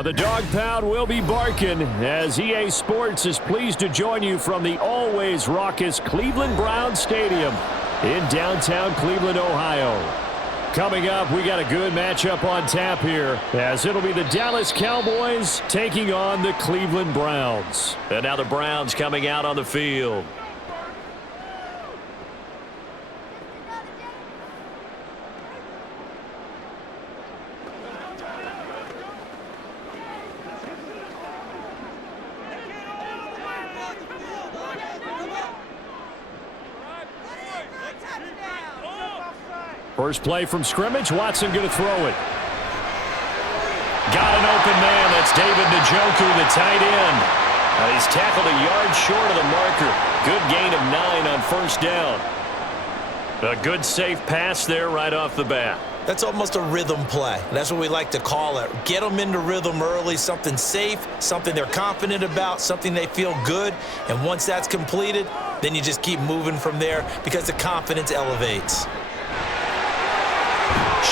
The dog pound will be barking as EA Sports is pleased to join you from the always raucous Cleveland Browns Stadium in downtown Cleveland, Ohio. Coming up, we got a good matchup on tap here as it'll be the Dallas Cowboys taking on the Cleveland Browns. And now the Browns coming out on the field. First play from scrimmage, Watson going to throw it. Got an open man, that's David Njoku, the tight end. He's tackled a yard short of the marker. Good gain of 9 on first down. A good safe pass there right off the bat. That's almost a rhythm play. That's what we like to call it. Get them into rhythm early, something safe, something they're confident about, something they feel good. And once that's completed, then you just keep moving from there because the confidence elevates.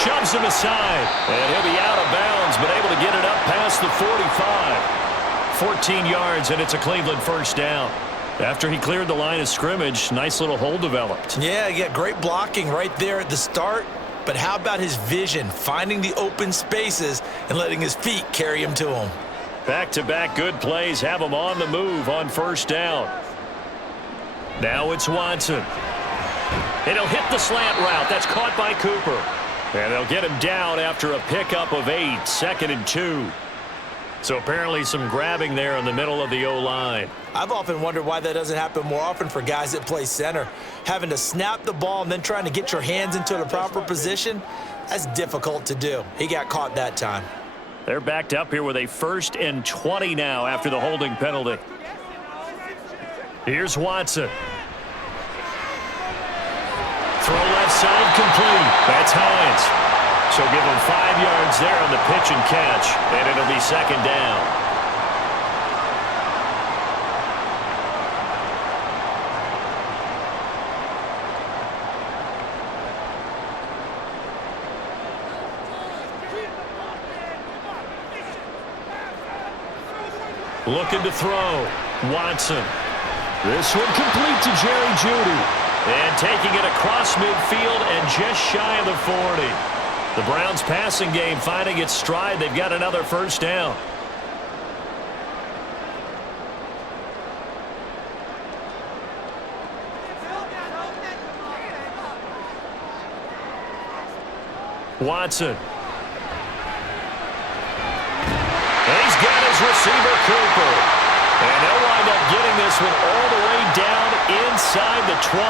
Shoves him aside, and he'll be out of bounds, but able to get it up past the 45. 14 yards, and it's a Cleveland first down. After he cleared the line of scrimmage, nice little hole developed. Yeah, he got great blocking right there at the start, but how about his vision, finding the open spaces and letting his feet carry him to him? Back-to-back good plays have him on the move on first down. Now it's Watson. And he'll hit the slant route. That's caught by Cooper. And they'll get him down after a pickup of 8, 2nd and 2. So apparently some grabbing there in the middle of the O-line. I've often wondered why that doesn't happen more often for guys that play center. Having to snap the ball and then trying to get your hands into the proper position, that's difficult to do. He got caught that time. They're backed up here with a 1st and 20 now after the holding penalty. Here's Watson. Throw left side complete. That's Hines. So give him 5 yards there on the pitch and catch, and it'll be 2nd down. Looking to throw. Watson. This one complete to Jerry Jeudy. And taking it across midfield and just shy of the 40. The Browns passing game finding its stride. They've got another first down. Watson. And he's got his receiver, Cooper. And they'll wind up getting this one all the way down inside the 20.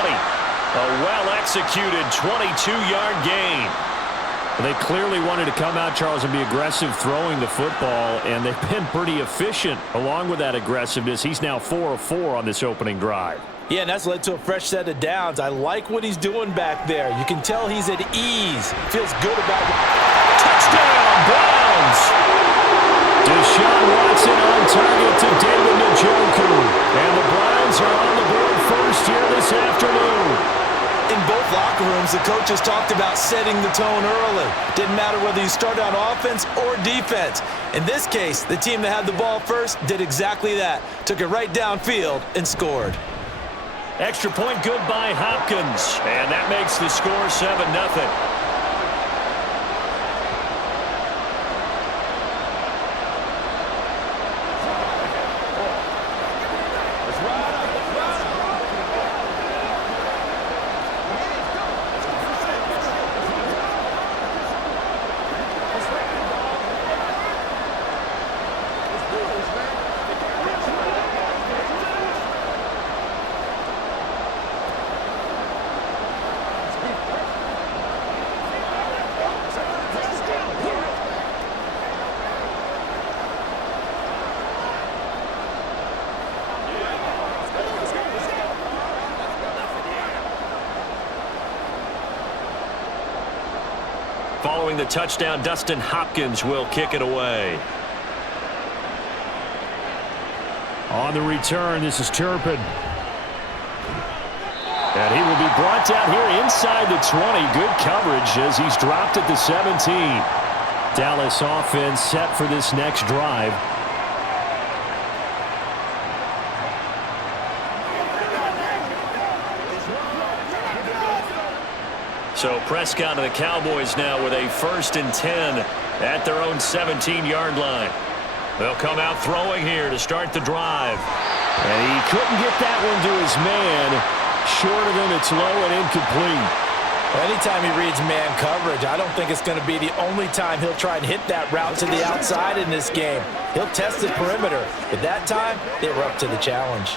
A well-executed 22-yard gain. They clearly wanted to come out, Charles, and be aggressive throwing the football, and they've been pretty efficient along with that aggressiveness. He's now 4 of 4 on this opening drive. Yeah, and that's led to a fresh set of downs. I like what he's doing back there. You can tell he's at ease. Feels good about it. Touchdown, Browns! Deshaun Watson on target to David Njoku. And the Browns are on the board first here this afternoon. In both locker rooms, the coaches talked about setting the tone early. Didn't matter whether you started on offense or defense. In this case, the team that had the ball first did exactly that. Took it right downfield and scored. Extra point good by Hopkins. And that makes the score 7-0. Following the touchdown, Dustin Hopkins will kick it away. On the return, this is Turpin. And he will be brought down here inside the 20. Good coverage as he's dropped at the 17. Dallas offense set for this next drive. So Prescott and the Cowboys now with a 1st and 10 at their own 17-yard line. They'll come out throwing here to start the drive. And he couldn't get that one to his man. Short of him, it's low and incomplete. Well, anytime he reads man coverage, I don't think it's going to be the only time he'll try and hit that route to the outside in this game. He'll test the perimeter, but that time, they were up to the challenge.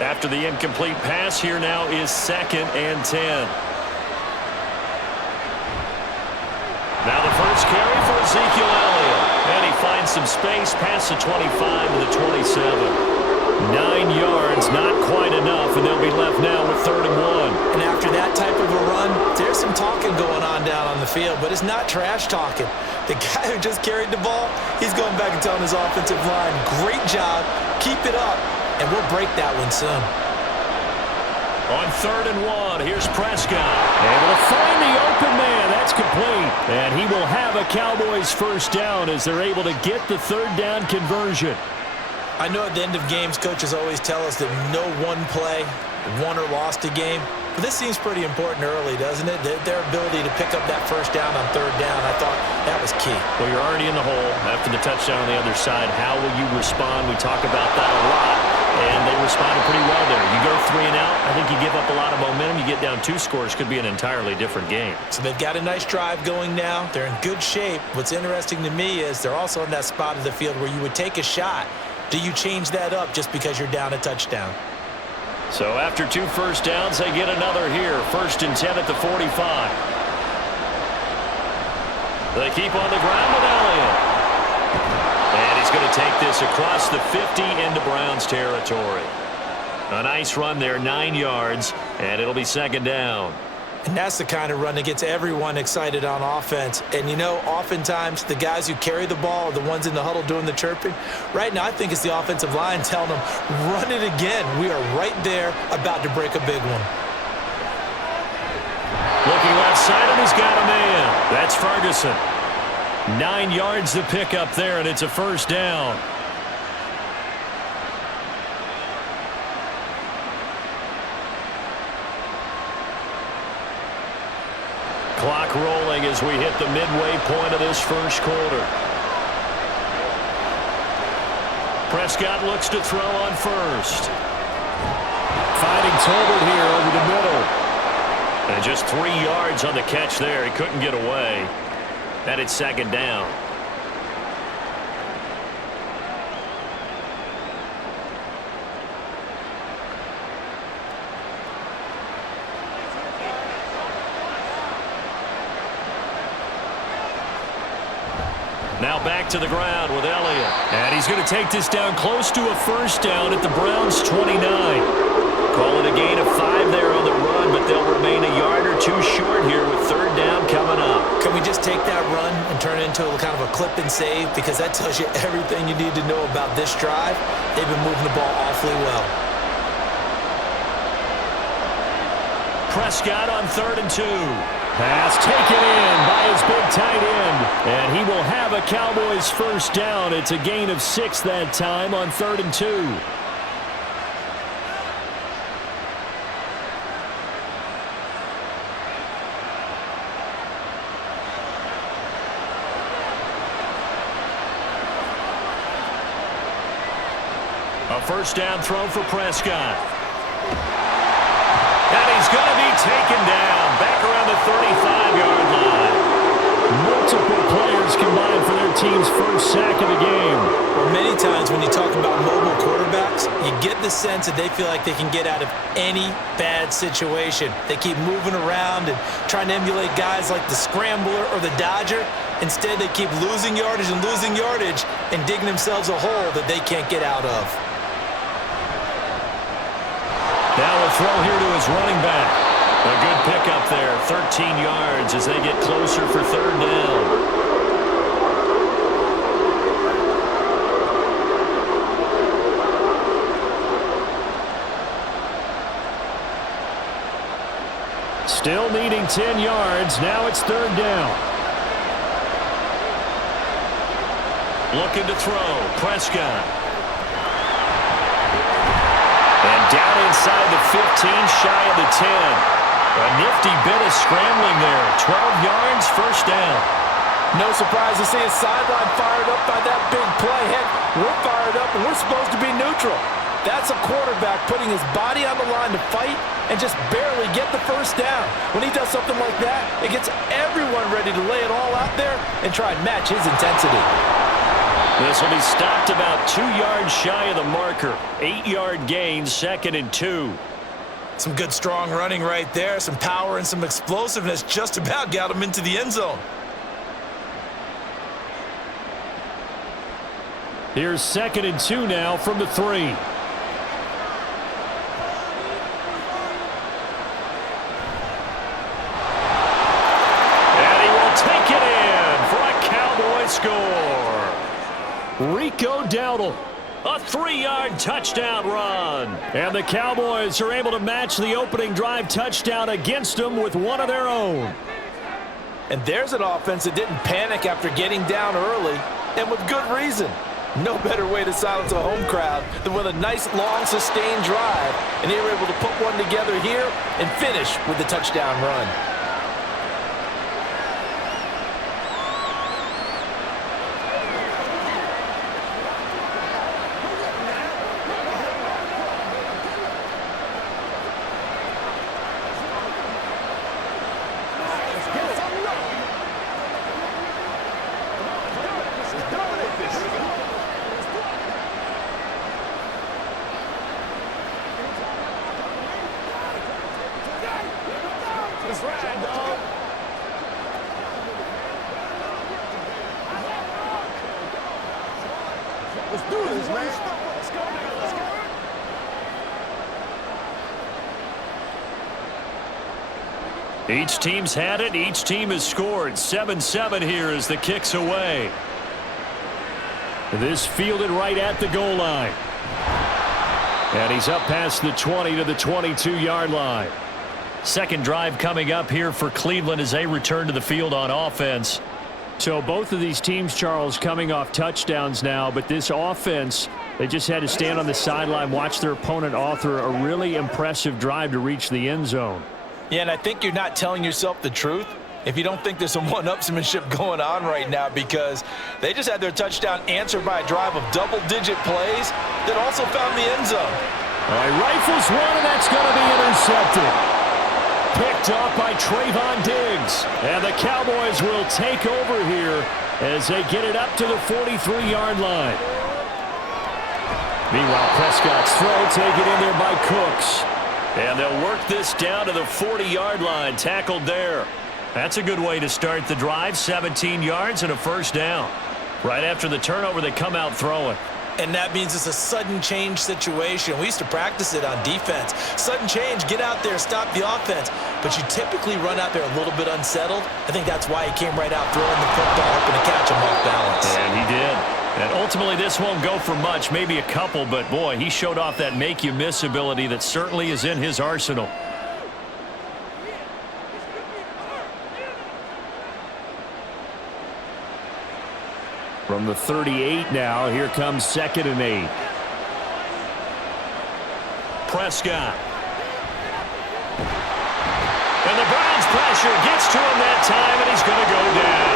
After the incomplete pass, here now is 2nd and 10. Now the first carry for Ezekiel Elliott. And he finds some space past the 25 to the 27. 9 yards, not quite enough, and they'll be left now with 3rd and 1. And after that type of a run, there's some talking going on down on the field, but it's not trash talking. The guy who just carried the ball, he's going back and telling his offensive line, great job, keep it up, and we'll break that one soon. On 3rd and 1, here's Prescott. Able to find the open man. That's complete. And he will have a Cowboys 1st down as they're able to get the 3rd down conversion. I know at the end of games, coaches always tell us that no one play won or lost a game. But this seems pretty important early, doesn't it? Their ability to pick up that 1st down on 3rd down, I thought that was key. Well, you're already in the hole after the touchdown on the other side. How will you respond? We talk about that a lot. And they responded pretty well there. You go 3 and out, I think you give up a lot of momentum. You get down 2 scores, could be an entirely different game. So they've got a nice drive going now. They're in good shape. What's interesting to me is they're also in that spot of the field where you would take a shot. Do you change that up just because you're down a touchdown? So after 2 first downs, they get another here. 1st and 10 at the 45. They keep on the ground with Elliott. And he's going to take this across the 50 into Browns territory. A nice run there, 9 yards, and it'll be 2nd down. And that's the kind of run that gets everyone excited on offense. And, you know, oftentimes the guys who carry the ball are the ones in the huddle doing the chirping. Right now, I think it's the offensive line telling them, run it again. We are right there about to break a big one. Looking left side, and he's got a man. That's Ferguson. 9 yards to pick up there, and it's a 1st down. Clock rolling as we hit the midway point of this 1st quarter. Prescott looks to throw on 1st. Finding Tolbert here over the middle. And just 3 yards on the catch there. He couldn't get away. And it's 2nd down. Now back to the ground with Elliott. And he's going to take this down close to a 1st down at the Browns' 29. Call it a gain of 5 there on the run, but they'll remain a yard or 2 short here with 3rd down coming up. Can we just take that run and turn it into a kind of a clip and save? Because that tells you everything you need to know about this drive. They've been moving the ball awfully well. Prescott on 3rd and 2. Pass taken in by his big tight end. And he will have a Cowboys 1st down. It's a gain of 6 that time on 3rd and 2. A 1st down throw for Prescott. And he's going to be taken down back around the 35-yard line. Multiple players combined for their team's 1st sack of the game. Well, many times when you talk about mobile quarterbacks, you get the sense that they feel like they can get out of any bad situation. They keep moving around and trying to emulate guys like the Scrambler or the Dodger. Instead, they keep losing yardage and digging themselves a hole that they can't get out of. Now a throw here to his running back. A good pickup there, 13 yards as they get closer for 3rd down. Still needing 10 yards. Now it's 3rd down. Looking to throw. Prescott. And down inside the 15, shy of the 10. A nifty bit of scrambling there. 12 yards, first down. No surprise to see his sideline fired up by that big play. Heck, we're fired up and we're supposed to be neutral. That's a quarterback putting his body on the line to fight and just barely get the first down. When he does something like that, it gets everyone ready to lay it all out there and try and match his intensity. This will be stopped about 2 yards shy of the marker. 8-yard gain, 2nd and 2. Some good strong running right there. Some power and some explosiveness just about got him into the end zone. Here's 2nd and 2 now from the 3. Score. Rico Dowdle, a 3-yard touchdown run. And the Cowboys are able to match the opening drive touchdown against them with one of their own. And there's an offense that didn't panic after getting down early, and with good reason. No better way to silence a home crowd than with a nice, long, sustained drive. And they were able to put one together here and finish with the touchdown run. Let's do this, man. Let's go. Each team's had it. Each team has scored. 7-7 here as the kick's away. This fielded right at the goal line. And he's up past the 20 to the 22-yard line. Second drive coming up here for Cleveland as they return to the field on offense. So both of these teams, Charles, coming off touchdowns now, but this offense, they just had to stand on the sideline, watch their opponent author a really impressive drive to reach the end zone. Yeah, and I think you're not telling yourself the truth if you don't think there's some one-upsmanship going on right now, because they just had their touchdown answered by a drive of double-digit plays that also found the end zone. All right, rifles one, and that's going to be intercepted. Picked off by Trayvon Diggs. And the Cowboys will take over here as they get it up to the 43-yard line. Meanwhile, Prescott's throw taken in there by Cooks. And they'll work this down to the 40-yard line, tackled there. That's a good way to start the drive, 17 yards and a first down. Right after the turnover, they come out throwing. And that means it's a sudden change situation. We used to practice it on defense. Sudden change, get out there, stop the offense. But you typically run out there a little bit unsettled. I think that's why he came right out throwing the football, hoping to catch him off balance. And he did. And ultimately, this won't go for much, maybe a couple, but boy, he showed off that make-you-miss ability that certainly is in his arsenal. From the 38 now, here comes 2nd and 8. Prescott. And the Browns pressure gets to him that time, and he's going to go down.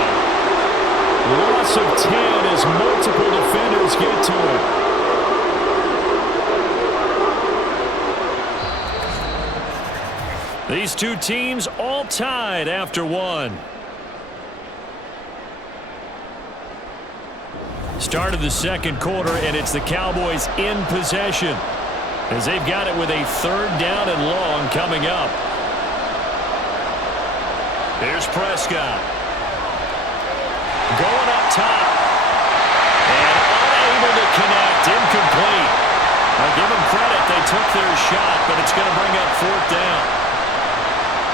Loss of 10 as multiple defenders get to him. These two teams all tied after one. Start of the second quarter, and it's the Cowboys in possession as they've got it with a 3rd down and long coming up. Here's Prescott. Going up top. And unable to connect. Incomplete. I'll give them credit. They took their shot, but it's going to bring up 4th down.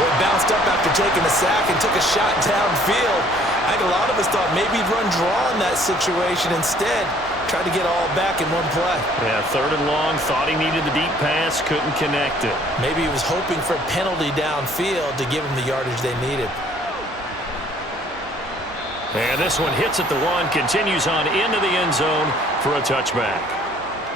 Well, he bounced up after taking a sack and took a shot downfield. I think a lot of us thought maybe he'd run draw in that situation instead. Tried to get all back in one play. Yeah, 3rd and long. Thought he needed the deep pass. Couldn't connect it. Maybe he was hoping for a penalty downfield to give him the yardage they needed. And this one hits at the 1, continues on into the end zone for a touchback.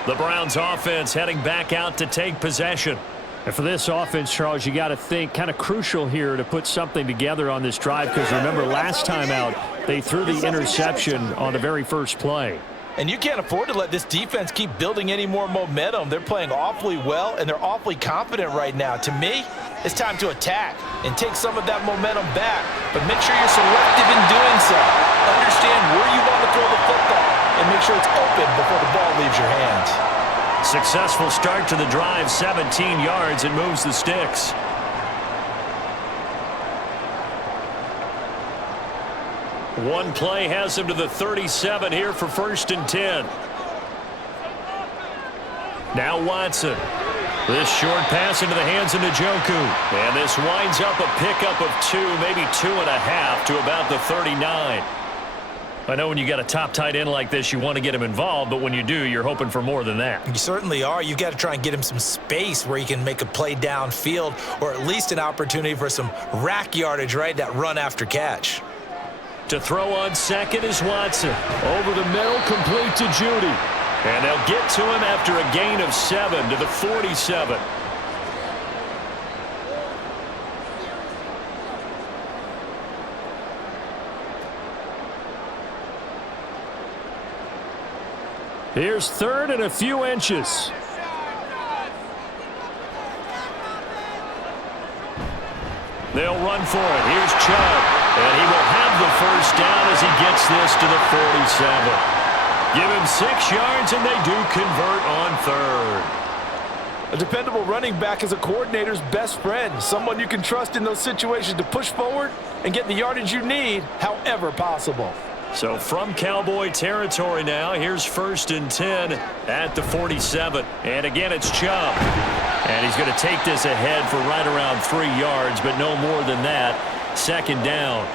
The Browns offense heading back out to take possession. And for this offense, Charles, you got to think kind of crucial here to put something together on this drive, because remember last time out they threw the interception on the very first play. And you can't afford to let this defense keep building any more momentum. They're playing awfully well, and they're awfully confident right now. To me, it's time to attack and take some of that momentum back, but make sure you're selective in doing so. Understand where you want to throw the football and make sure it's open before the ball leaves your hands. Successful start to the drive, 17 yards, and moves the sticks. One play has him to the 37 here for 1st and 10. Now Watson. This short pass into the hands of Njoku. And this winds up a pickup of 2, maybe 2.5 to about the 39. I know when you got a top tight end like this, you want to get him involved, but when you do, you're hoping for more than that. You certainly are. You've got to try and get him some space where he can make a play downfield, or at least an opportunity for some rack yardage, right? That run after catch. To throw on second is Watson. Over the middle, complete to Judy. And they'll get to him after a gain of 7 to the 47. Here's 3rd and a few inches. They'll run for it. Here's Chubb. And he will have the first down as he gets this to the 47. Give him 6 yards, and they do convert on 3rd. A dependable running back is a coordinator's best friend, someone you can trust in those situations to push forward and get the yardage you need however possible. So from Cowboy territory now, here's 1st and 10 at the 47. And again, it's Chubb. And he's going to take this ahead for right around 3 yards, but no more than that. 2nd down.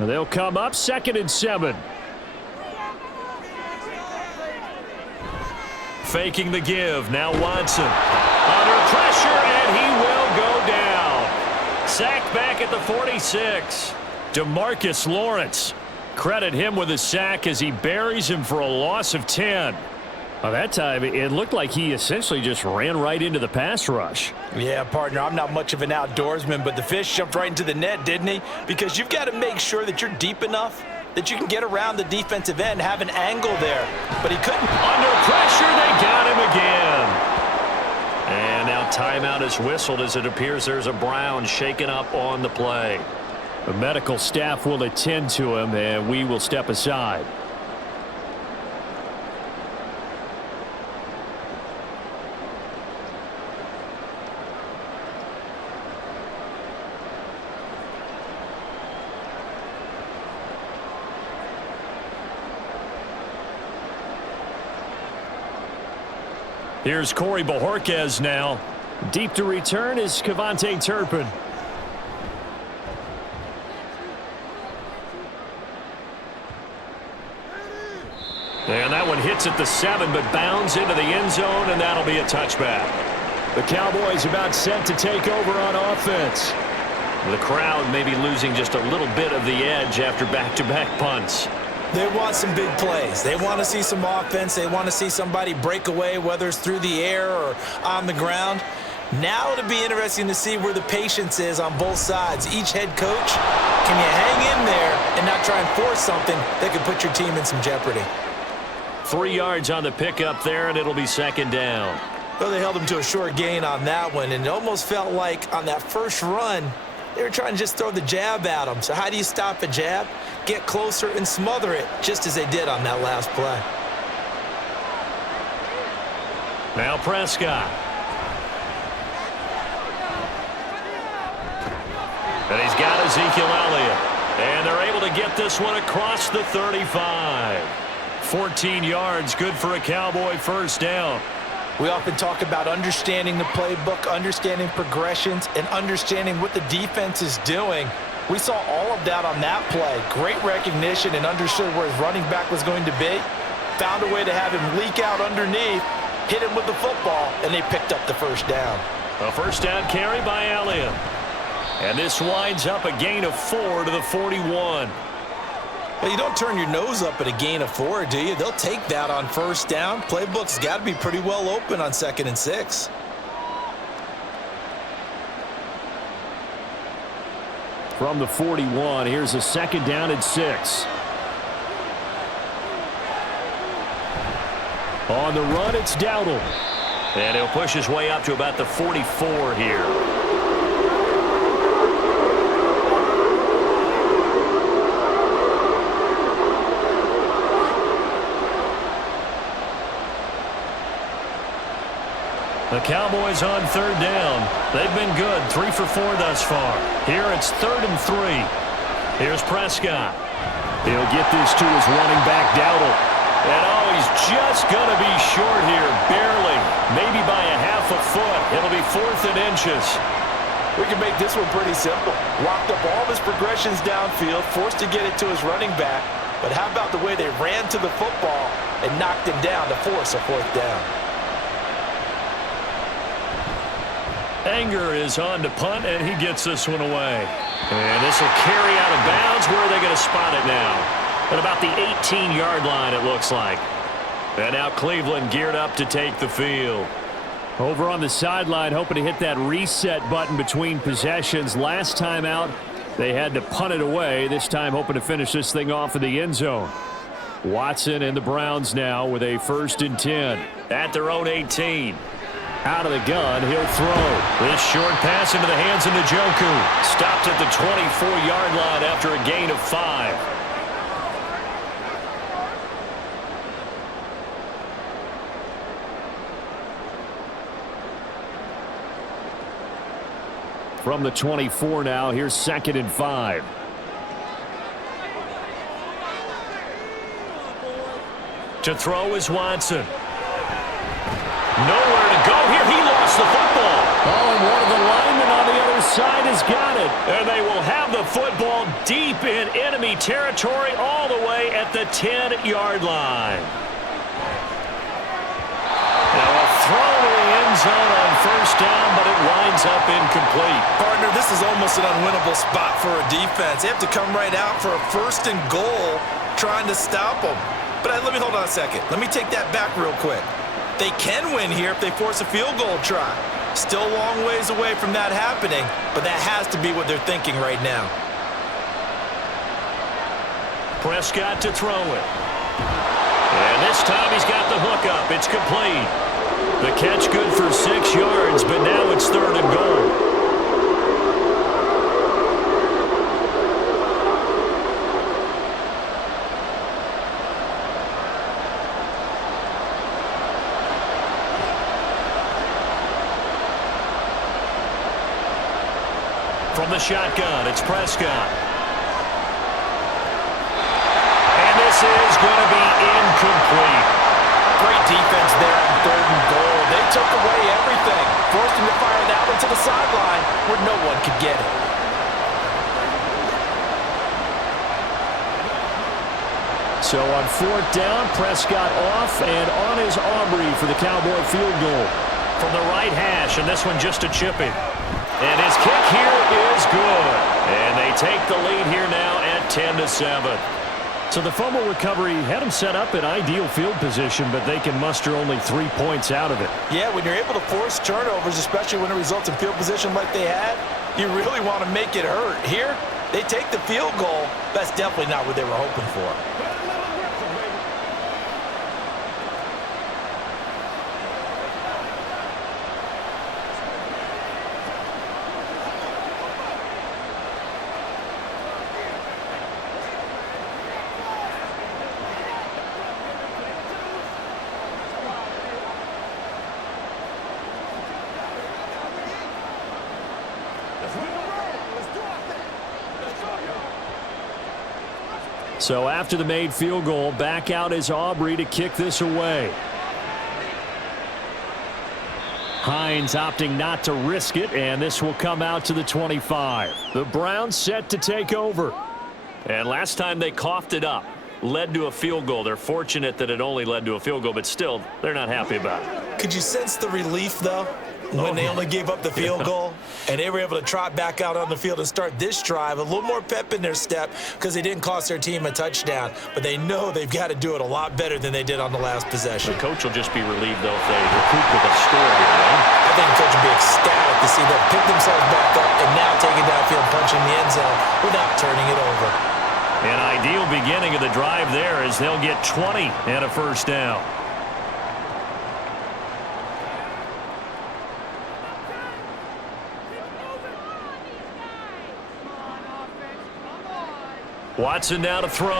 They'll come up 2nd and 7. Faking the give. Now Watson. Under pressure, and he will go down. Sacked back at the 46. DeMarcus Lawrence. Credit him with a sack as he buries him for a loss of 10. Well, that time, it looked like he essentially just ran right into the pass rush. Yeah, partner, I'm not much of an outdoorsman, but the fish jumped right into the net, didn't he? Because you've got to make sure that you're deep enough that you can get around the defensive end, have an angle there. But he couldn't. Under pressure, they got him again. And now timeout is whistled as it appears there's a Brown shaken up on the play. The medical staff will attend to him, and we will step aside. Here's Corey Bojorquez now. Deep to return is Cavante Turpin. And that one hits at the 7, but bounds into the end zone, and that'll be a touchback. The Cowboys about set to take over on offense. The crowd may be losing just a little bit of the edge after back-to-back punts. They want some big plays. They want to see some offense. They want to see somebody break away, whether it's through the air or on the ground. Now it'll be interesting to see where the patience is on both sides. Each head coach, can you hang in there and not try and force something that could put your team in some jeopardy? 3 yards on the pickup there, and it'll be 2nd down. Well, they held him to a short gain on that one, and it almost felt like on that first run, they were trying to just throw the jab at him. So how do you stop a jab? Get closer and smother it, just as they did on that last play. Now Prescott. And he's got Ezekiel Elliott. And they're able to get this one across the 35. 14 yards, good for a Cowboy first down. We often talk about understanding the playbook, understanding progressions, and understanding what the defense is doing. We saw all of that on that play. Great recognition and understood where his running back was going to be. Found a way to have him leak out underneath hit him with the football, and they picked up the first down. A first down carry by Elliott. And this winds up a gain of 4 to the 41. Well, you don't turn your nose up at a gain of 4, do you? They'll take that on first down. Playbook's got to be pretty well open on 2nd and 6. From the 41, here's a 2nd down and 6. On the run, it's Dowdle. And he'll push his way up to about the 44 here. The Cowboys on 3rd down. They've been good, 3 for 4 thus far. Here it's 3rd and 3. Here's Prescott. He'll get this to his running back, Dowdle. And oh, he's just going to be short here, barely. Maybe by a half a foot. It'll be 4th and inches. We can make this one pretty simple. Locked up all of his progressions downfield, forced to get it to his running back. But how about the way they ran to the football and knocked him down to force a 4th down? Anger is on to punt, and he gets this one away. And this will carry out of bounds. Where are they going to spot it now? At about the 18-yard line, it looks like. And now Cleveland geared up to take the field. Over on the sideline, hoping to hit that reset button between possessions. Last time out, they had to punt it away. This time, hoping to finish this thing off in the end zone. Watson and the Browns now with a 1st and 10. At their own 18. Out of the gun, he'll throw. This short pass into the hands of Njoku. Stopped at the 24-yard line after a gain of 5. From the 24 now, here's 2nd and 5. To throw is Watson. Nowhere to go here. He lost the football. Oh, and one of the linemen on the other side has got it. And they will have the football deep in enemy territory all the way at the 10-yard line. Now a throw to the end zone on 1st down, but it winds up incomplete. Partner, this is almost an unwinnable spot for a defense. They have to come right out for a 1st and goal trying to stop them. But let me hold on a second. Let me take that back real quick. They can win here if they force a field goal try. Still a long ways away from that happening, but that has to be what they're thinking right now. Prescott to throw it. And this time he's got the hook up. It's complete. The catch good for 6 yards, but now it's 3rd and goal. From the shotgun, it's Prescott. And this is going to be incomplete. Great defense there on 3rd and goal. They took away everything, forced him to fire that one to the sideline where no one could get it. So on 4th down, Prescott off and on is Amari for the Cowboy field goal. From the right hash, and this one just a chip in. And his kick here is good. And they take the lead here now at 10-7. So the fumble recovery had them set up in ideal field position, but they can muster only 3 points out of it. Yeah, when you're able to force turnovers, especially when it results in field position like they had, you really want to make it hurt. Here, they take the field goal. That's definitely not what they were hoping for. So after the made field goal, back out is Amari to kick this away. Hines opting not to risk it, and this will come out to the 25. The Browns set to take over. And last time they coughed it up, led to a field goal. They're fortunate that it only led to a field goal, but still, they're not happy about it. Could you sense the relief, though, when they only gave up the field goal and they were able to trot back out on the field and start this drive? A little more pep in their step because they didn't cost their team a touchdown, but they know they've got to do it a lot better than they did on the last possession. The coach will just be relieved, though, if they recoup with a score here, right? I think the coach will be ecstatic to see them pick themselves back up and now take it downfield, punching the end zone without turning it over. An ideal beginning of the drive there as they'll get 20 and a first down. Watson now to throw. The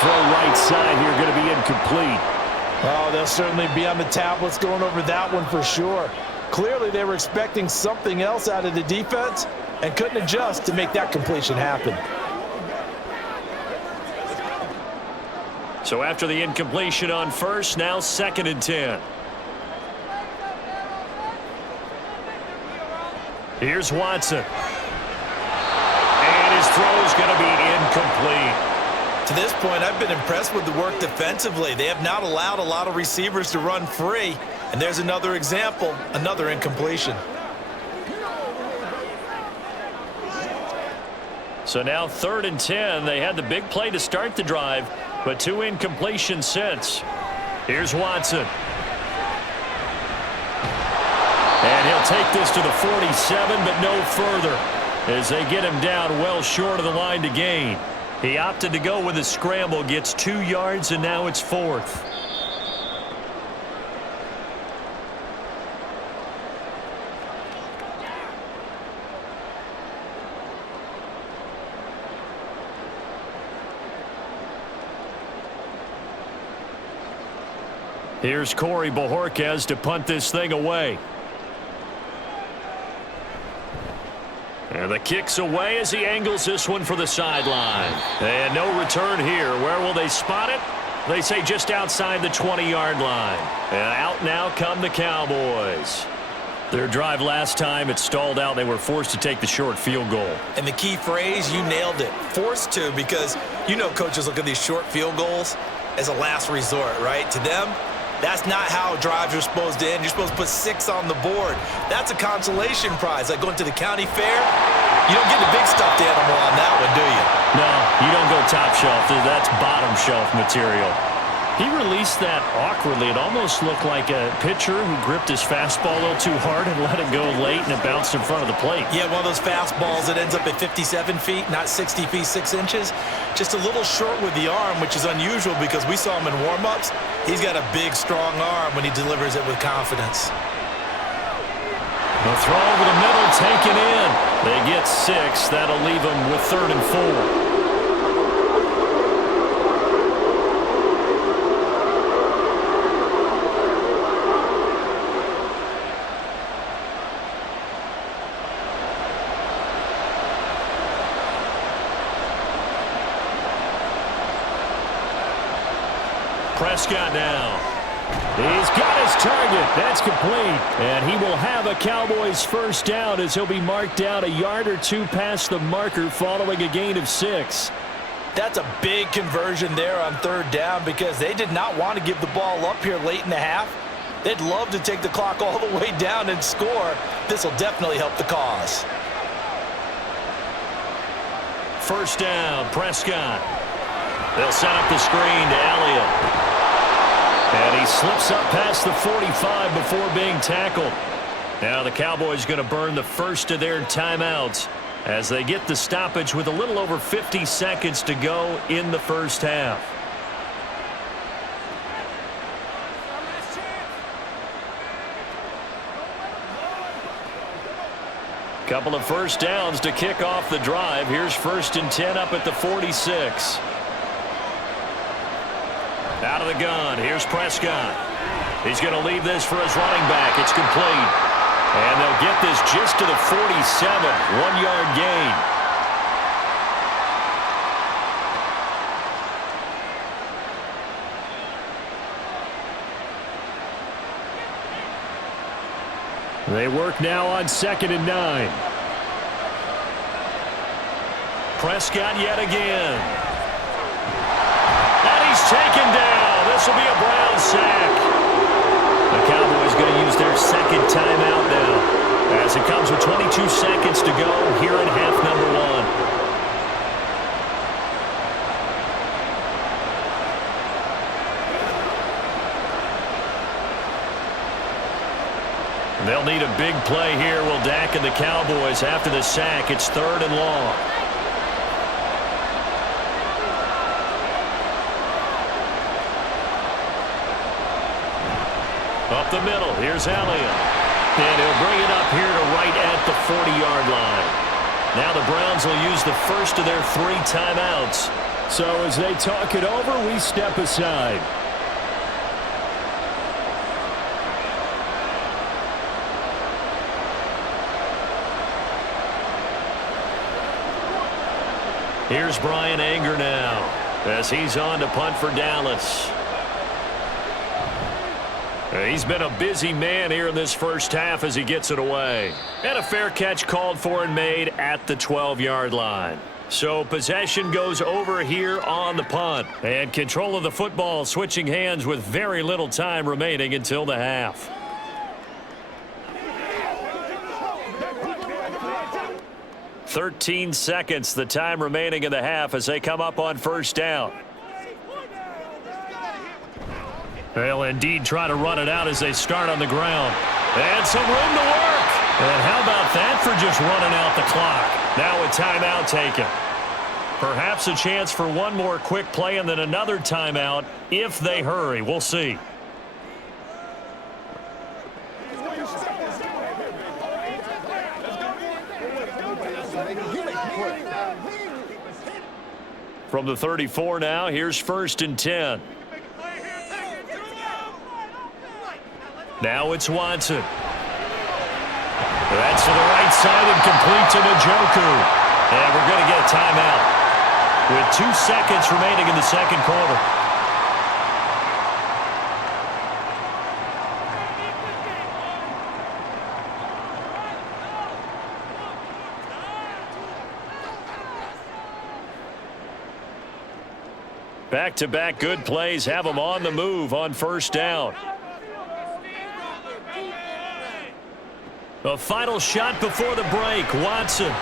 throw right side here going to be incomplete. Oh, they'll certainly be on the tablets going over that one for sure. Clearly they were expecting something else out of the defense and couldn't adjust to make that completion happen. So after the incompletion on first, now 2nd and 10. Here's Watson. And his throw's going to be incomplete. To this point, I've been impressed with the work defensively. They have not allowed a lot of receivers to run free. And there's another example, another incompletion. So now 3rd and 10. They had the big play to start the drive, but 2 incompletions since. Here's Watson. And he'll take this to the 47, but no further, as they get him down well short of the line to gain. He opted to go with a scramble, gets 2 yards, and now it's 4th. Here's Corey Bojorquez to punt this thing away. And the kick's away as he angles this one for the sideline. And no return here. Where will they spot it? They say just outside the 20-yard line. And out now come the Cowboys. Their drive last time, it stalled out. They were forced to take the short field goal. And the key phrase, you nailed it. Forced to, because you know coaches look at these short field goals as a last resort, right? To them, that's not how drives are supposed to end. You're supposed to put 6 on the board. That's a consolation prize. Like going to the county fair, you don't get the big stuffed animal on that one, do you? No, you don't go top shelf. That's bottom shelf material. He released that awkwardly. It almost looked like a pitcher who gripped his fastball a little too hard and let it go late, and it bounced in front of the plate. Yeah, one of those fastballs that ends up at 57 feet, not 60 feet, 6 inches. Just a little short with the arm, which is unusual because we saw him in warm-ups. He's got a big, strong arm when he delivers it with confidence. The throw over the middle, taken in. They get 6. That'll leave them with 3rd and 4. Prescott now. He's got his target. That's complete. And he will have a Cowboys first down as he'll be marked down a yard or 2 past the marker following a gain of 6. That's a big conversion there on 3rd down because they did not want to give the ball up here late in the half. They'd love to take the clock all the way down and score. This will definitely help the cause. First down, Prescott. They'll set up the screen to Elliott. And he slips up past the 45 before being tackled. Now the Cowboys going to burn the first of their timeouts as they get the stoppage with a little over 50 seconds to go in the first half. Couple of first downs to kick off the drive. Here's 1st and 10 up at the 46. Out of the gun, here's Prescott. He's going to leave this for his running back. It's complete. And they'll get this just to the 47. 1-yard gain. They work now on 2nd and 9. Prescott yet again. And he's taken down. This This will be a Brown sack. The Cowboys going to use their second timeout now, as it comes with 22 seconds to go here in half number 1. They'll need a big play here, will Dak and the Cowboys. After the sack, it's 3rd and long. Up the middle, here's Elliott. And he'll bring it up here to right at the 40-yard line. Now the Browns will use the first of their 3 timeouts. So as they talk it over, we step aside. Here's Brian Anger now, as he's on to punt for Dallas. He's been a busy man here in this first half as he gets it away. And a fair catch called for and made at the 12-yard line. So possession goes over here on the punt. And control of the football switching hands with very little time remaining until the half. "13 seconds, the time remaining in the half as they come up on first down. They'll indeed try to run it out as they start on the ground. And some room to work. And how about that for just running out the clock? Now a timeout taken. Perhaps a chance for one more quick play and then another timeout if they hurry. We'll see. From the 34 now, here's 1st and 10. Now it's Watson. That's to the right side and complete to Njoku. And we're going to get a timeout with 2 seconds remaining in the second quarter. Back-to-back good plays have them on the move on first down. A final shot before the break. Watson.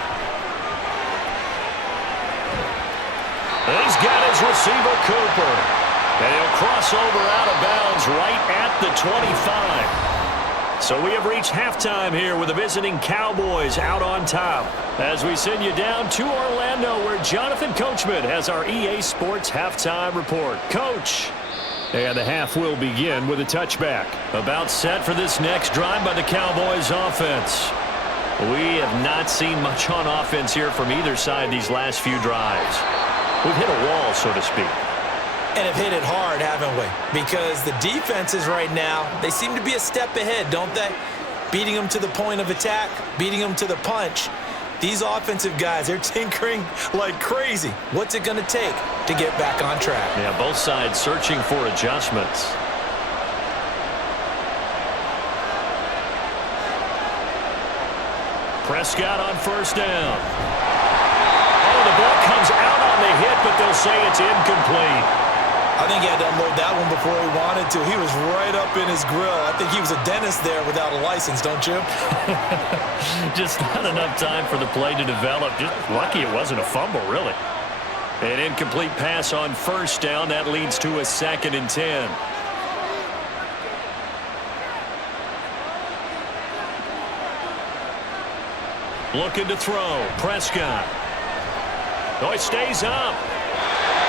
He's got his receiver, Cooper. And he'll cross over out of bounds right at the 25. So we have reached halftime here with the visiting Cowboys out on top. As we send you down to Orlando, where Jonathan Coachman has our EA Sports halftime report. Coach. And the half will begin with a touchback. About set for this next drive by the Cowboys offense. We have not seen much on offense here from either side these last few drives. We've hit a wall, so to speak. And have hit it hard, haven't we? Because the defenses right now, they seem to be a step ahead, don't they? Beating them to the point of attack, beating them to the punch. These offensive guys, they're tinkering like crazy. What's it going to take to get back on track? Yeah, both sides searching for adjustments. Prescott on first down. Oh, the ball comes out on the hit, but they'll say it's incomplete. I think he had to unload that one before he wanted to. He was right up in his grill. I think he was a dentist there without a license, don't you? Just not enough time for the play to develop. Just lucky it wasn't a fumble, really. An incomplete pass on first down. That leads to a 2nd and 10. Looking to throw. Prescott. Oh, it stays up.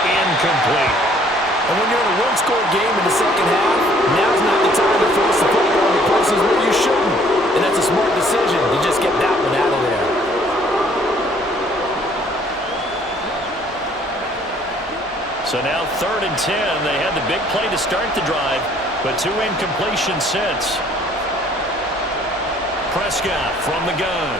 Incomplete. And when you're in a one-score game in the second half, now's not the time to force the football in places where you shouldn't. And that's a smart decision to just get that one out of there. So now 3rd and 10. They had the big play to start the drive, but 2 incompletions since. Prescott from the gun.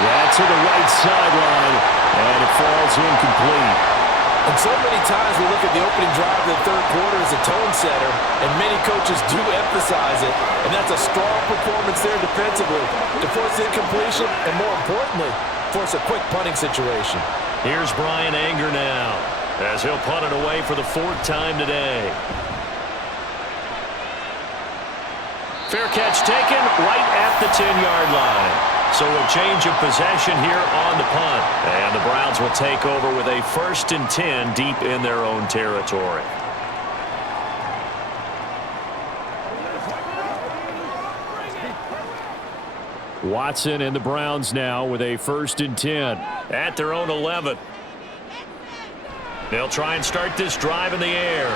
Yeah, to the right sideline, and it falls incomplete. And so many times we look at the opening drive of the third quarter as a tone setter, and many coaches do emphasize it, and that's a strong performance there defensively to force incompletion and, more importantly, force a quick punting situation. Here's Brian Anger now as he'll punt it away for the 4th time today. Fair catch taken right at the 10-yard line. So a change of possession here on the punt. And the Browns will take over with a 1st and 10 deep in their own territory. Watson and the Browns now with a 1st and 10. At their own 11. They'll try and start this drive in the air.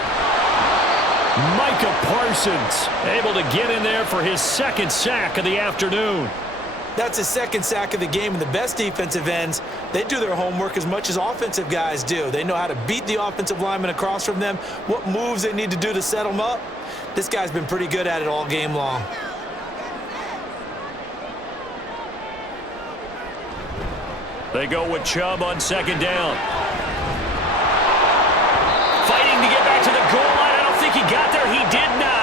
Micah Parsons able to get in there for his 2nd sack of the afternoon. That's his 2nd sack of the game, and the best defensive ends, they do their homework as much as offensive guys do. They know how to beat the offensive lineman across from them, what moves they need to do to set them up. This guy's been pretty good at it all game long. They go with Chubb on 2nd down. Fighting to get back to the goal line. I don't think he got there. He did not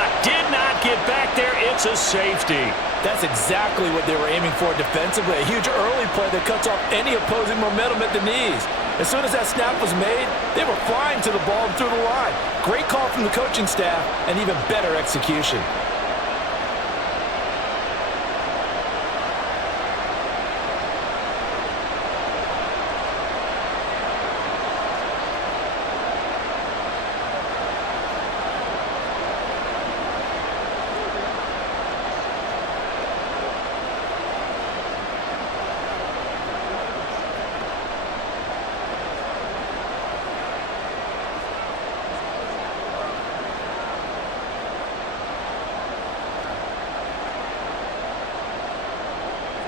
get back there. It's a safety. That's exactly what they were aiming for defensively. A huge early play that cuts off any opposing momentum at the knees. As soon as that snap was made, they were flying to the ball and through the line. Great call from the coaching staff and even better execution.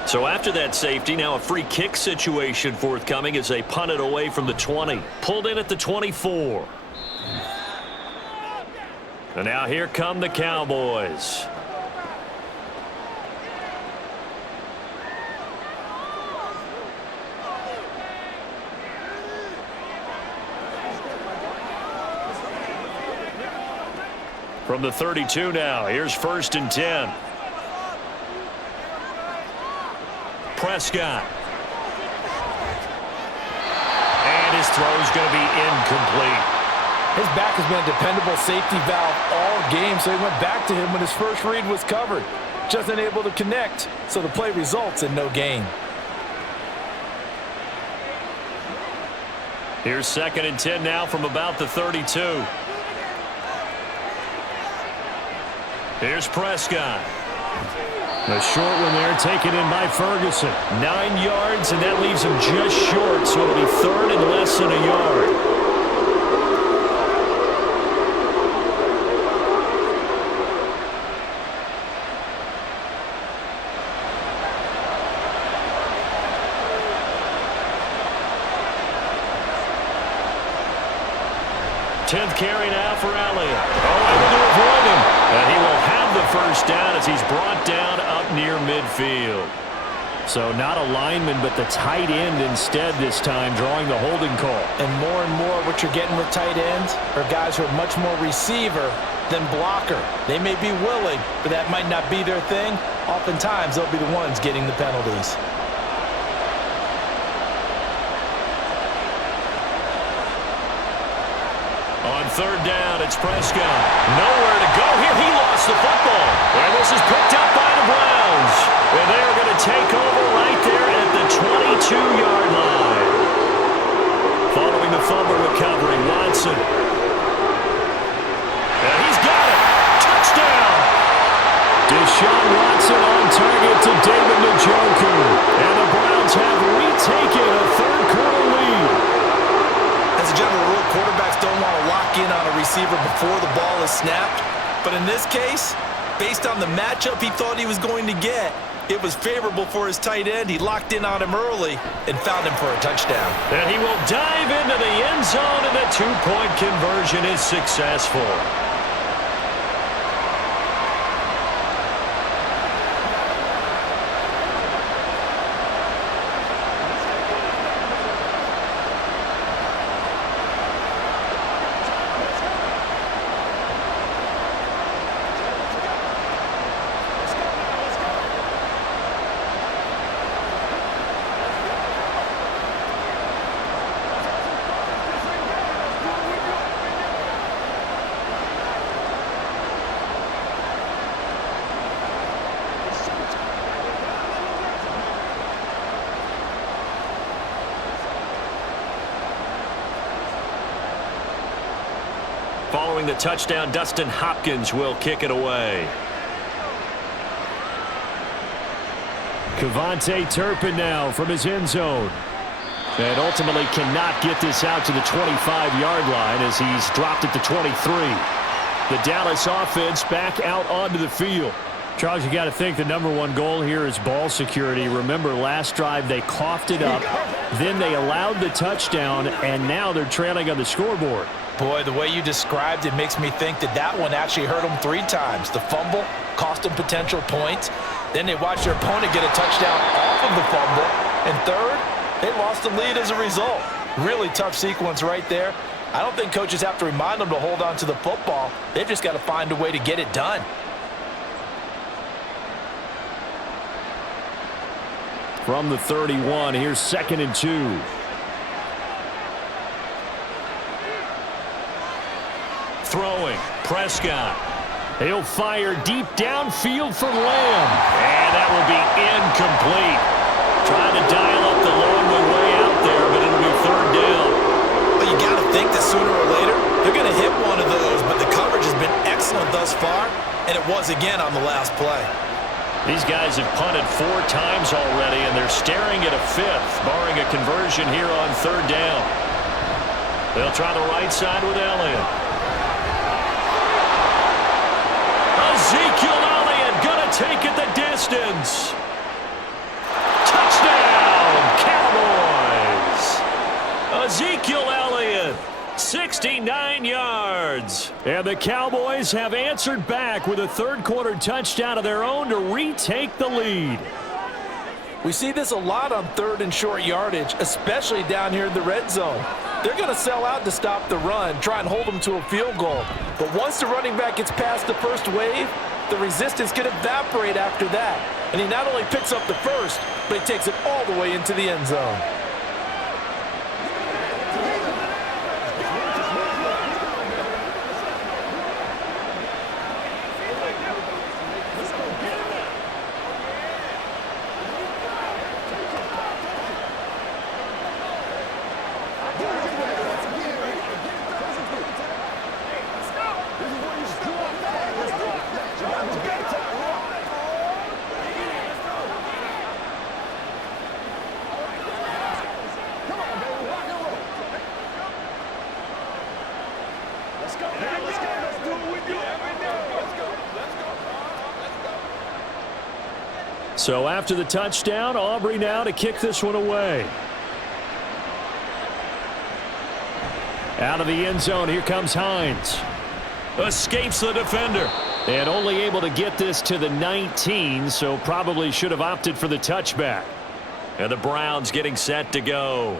So after that safety, now a free kick situation forthcoming as they punt it away from the 20. Pulled in at the 24. And now here come the Cowboys. From the 32 now, here's 1st and 10. Prescott. And his throw's going to be incomplete. His back has been a dependable safety valve all game, so he went back to him when his first read was covered. Just unable to connect, so the play results in no gain. Here's 2nd and 10 now from about the 32. Here's Prescott. A short one there taken in by Ferguson. 9 yards, and that leaves him just short, so it'll be 3rd and less than a yard. Tenth carry now for Elliott. Able to avoid him. And he will have the 1st down as he's brought down up near midfield. So not a lineman, but the tight end instead this time, drawing the holding call. And more what you're getting with tight ends are guys who are much more receiver than blocker. They may be willing, but that might not be their thing. Oftentimes, they'll be the ones getting the penalties. On 3rd down, it's Prescott. Nowhere to go here. He lost the football. And this is picked up by the Browns. And they are going to take over right there at the 22-yard line. Following the fumble recovery, Watson. And he's got it. Touchdown. Deshaun Watson on target to David Njoku. And the Browns have retaken a 3rd-quarter lead. As a general rule, quarterbacks don't want to lock in on a receiver before the ball is snapped. But in this case, based on the matchup he thought he was going to get, it was favorable for his tight end. He locked in on him early and found him for a touchdown. And he will dive into the end zone, and the 2-point conversion is successful. scoring the touchdown. Dustin Hopkins will kick it away. Kevontae Turpin now from his end zone. And ultimately cannot get this out to the 25-yard line as he's dropped it to 23. The Dallas offense back out onto the field. Charles, you got to think the #1 goal here is ball security. Remember, last drive they coughed it up, then they allowed the touchdown, and now they're trailing on the scoreboard. Boy, the way you described it makes me think that one actually hurt them 3 times. The fumble cost them potential points. Then they watched their opponent get a touchdown off of the fumble. And third, they lost the lead as a result. Really tough sequence right there. I don't think coaches have to remind them to hold on to the football. They've just got to find a way to get it done. From the 31, here's 2nd and 2. Throwing, Prescott. He'll fire deep downfield for Lamb. And that will be incomplete. Trying to dial up the long way out there, but it'll be 3rd down. Well, you got to think that sooner or later they're going to hit one of those, but the coverage has been excellent thus far, and it was again on the last play. These guys have punted 4 times already, and they're staring at a 5th, barring a conversion here on 3rd down. They'll try the right side with Elliott. Ezekiel Elliott gonna take it the distance. Touchdown, Cowboys. Ezekiel Elliott, 69 yards. And the Cowboys have answered back with a 3rd-quarter touchdown of their own to retake the lead. We see this a lot on 3rd and short yardage, especially down here in the red zone. They're going to sell out to stop the run, try and hold them to a field goal. But once the running back gets past the first wave, the resistance can evaporate after that. And he not only picks up the first, but he takes it all the way into the end zone. So after the touchdown, Aubrey now to kick this one away. Out of the end zone, here comes Hines. Escapes the defender. And only able to get this to the 19, so probably should have opted for the touchback. And the Browns getting set to go.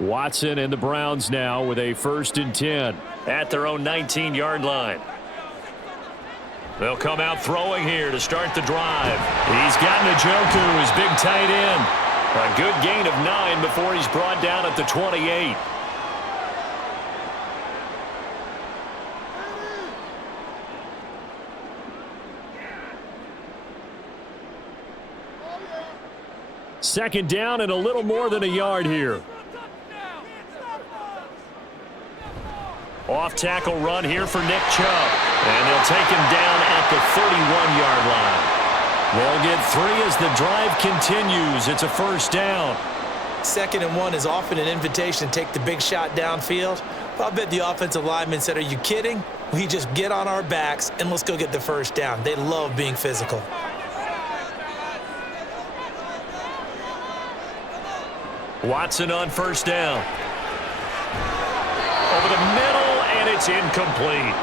Watson and the Browns now with a 1st and 10. At their own 19-yard line. They'll come out throwing here to start the drive. He's got Njoku, his big tight end. A good gain of 9 before he's brought down at the 28. Second down and a little more than a yard here. Off-tackle run here for Nick Chubb. And they'll take him down at the 31-yard line. They'll get 3 as the drive continues. It's a 1st down. 2nd and 1 is often an invitation to take the big shot downfield. But I bet the offensive lineman said, are you kidding? We just get on our backs and let's go get the 1st down. They love being physical. Watson on 1st down. Over the middle, and it's incomplete.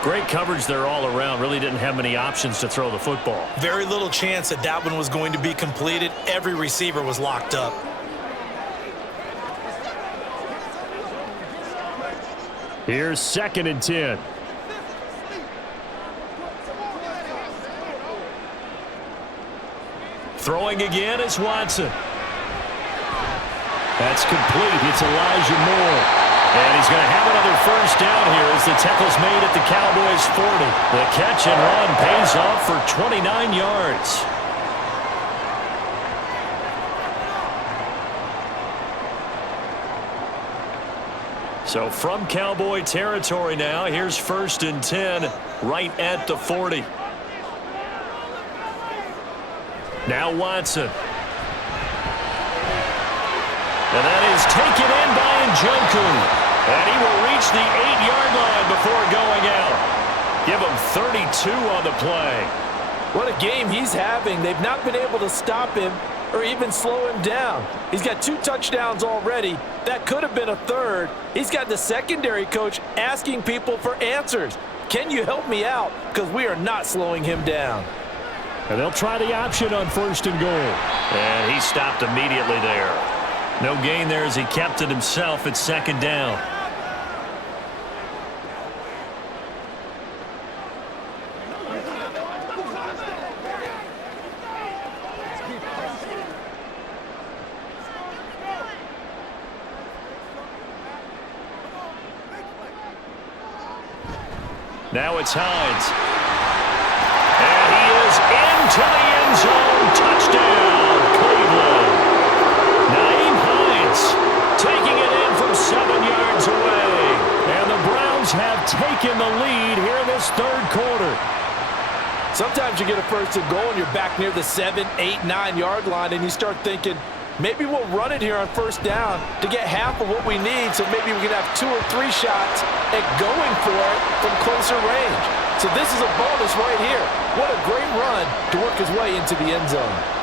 Great coverage there all around. Really didn't have many options to throw the football. Very little chance that one was going to be completed. Every receiver was locked up. Here's 2nd and 10. Throwing again is Watson. That's complete. It's Elijah Moore. And he's going to have another 1st down here as the tackle's made at the Cowboys 40. The catch and run pays off for 29 yards. So from Cowboy territory now, here's 1st and 10 right at the 40. Now Watson. And that is taken in by Njoku. And he will reach the 8-yard line before going out. Give him 32 on the play. What a game he's having. They've not been able to stop him or even slow him down. He's got 2 touchdowns already. That could have been a 3rd. He's got the secondary coach asking people for answers. Can you help me out? Because we are not slowing him down. And they'll try the option on 1st and goal. And he stopped immediately there. No gain there as he kept it himself at 2nd down. Now it's Hines. And he is into the end zone. Touchdown, Cleveland. Naeem Hines taking it in from 7 yards away. And the Browns have taken the lead here in this 3rd quarter. Sometimes you get a 1st and goal and you're back near the 7, 8, 9-yard line and you start thinking, maybe we'll run it here on 1st down to get half of what we need, so maybe we can have 2 or 3 shots at going for it from closer range. So this is a bonus right here. What a great run to work his way into the end zone.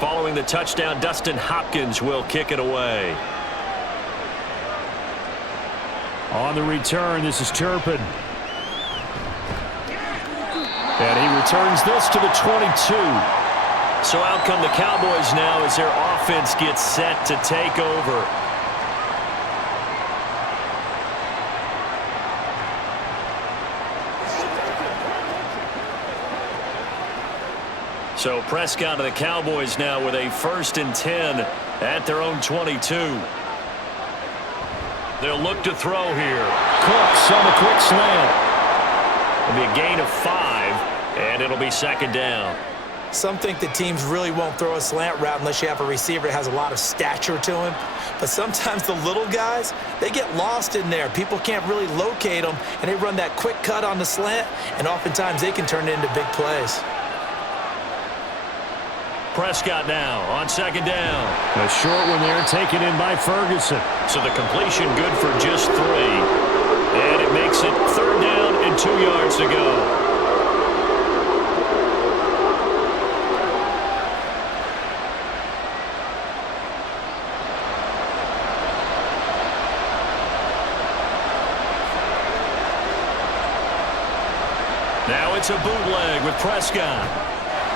Following the touchdown, Dustin Hopkins will kick it away. On the return, this is Turpin. And he returns this to the 22. So out come the Cowboys now as their offense gets set to take over. So Prescott of the Cowboys now with a 1st and 10 at their own 22. They'll look to throw here. Cooks on the quick slant. It'll be a gain of 5, and it'll be 2nd down. Some think that teams really won't throw a slant route unless you have a receiver that has a lot of stature to him. But sometimes the little guys, they get lost in there. People can't really locate them, and they run that quick cut on the slant, and oftentimes they can turn it into big plays. Prescott now on 2nd down. A short one there taken in by Ferguson. So the completion good for just 3. And it makes it 3rd down and 2 yards to go. Now it's a bootleg with Prescott.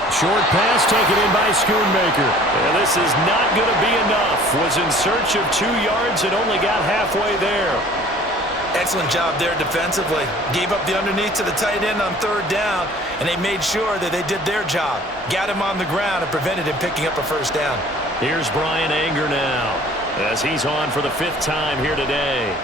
Short pass taken in by Schoonmaker. And this is not going to be enough. Was in search of 2 yards and only got halfway there. Excellent job there defensively. Gave up the underneath to the tight end on 3rd down, and they made sure that they did their job. Got him on the ground and prevented him picking up a 1st down. Here's Brian Anger now as he's on for the 5th time here today.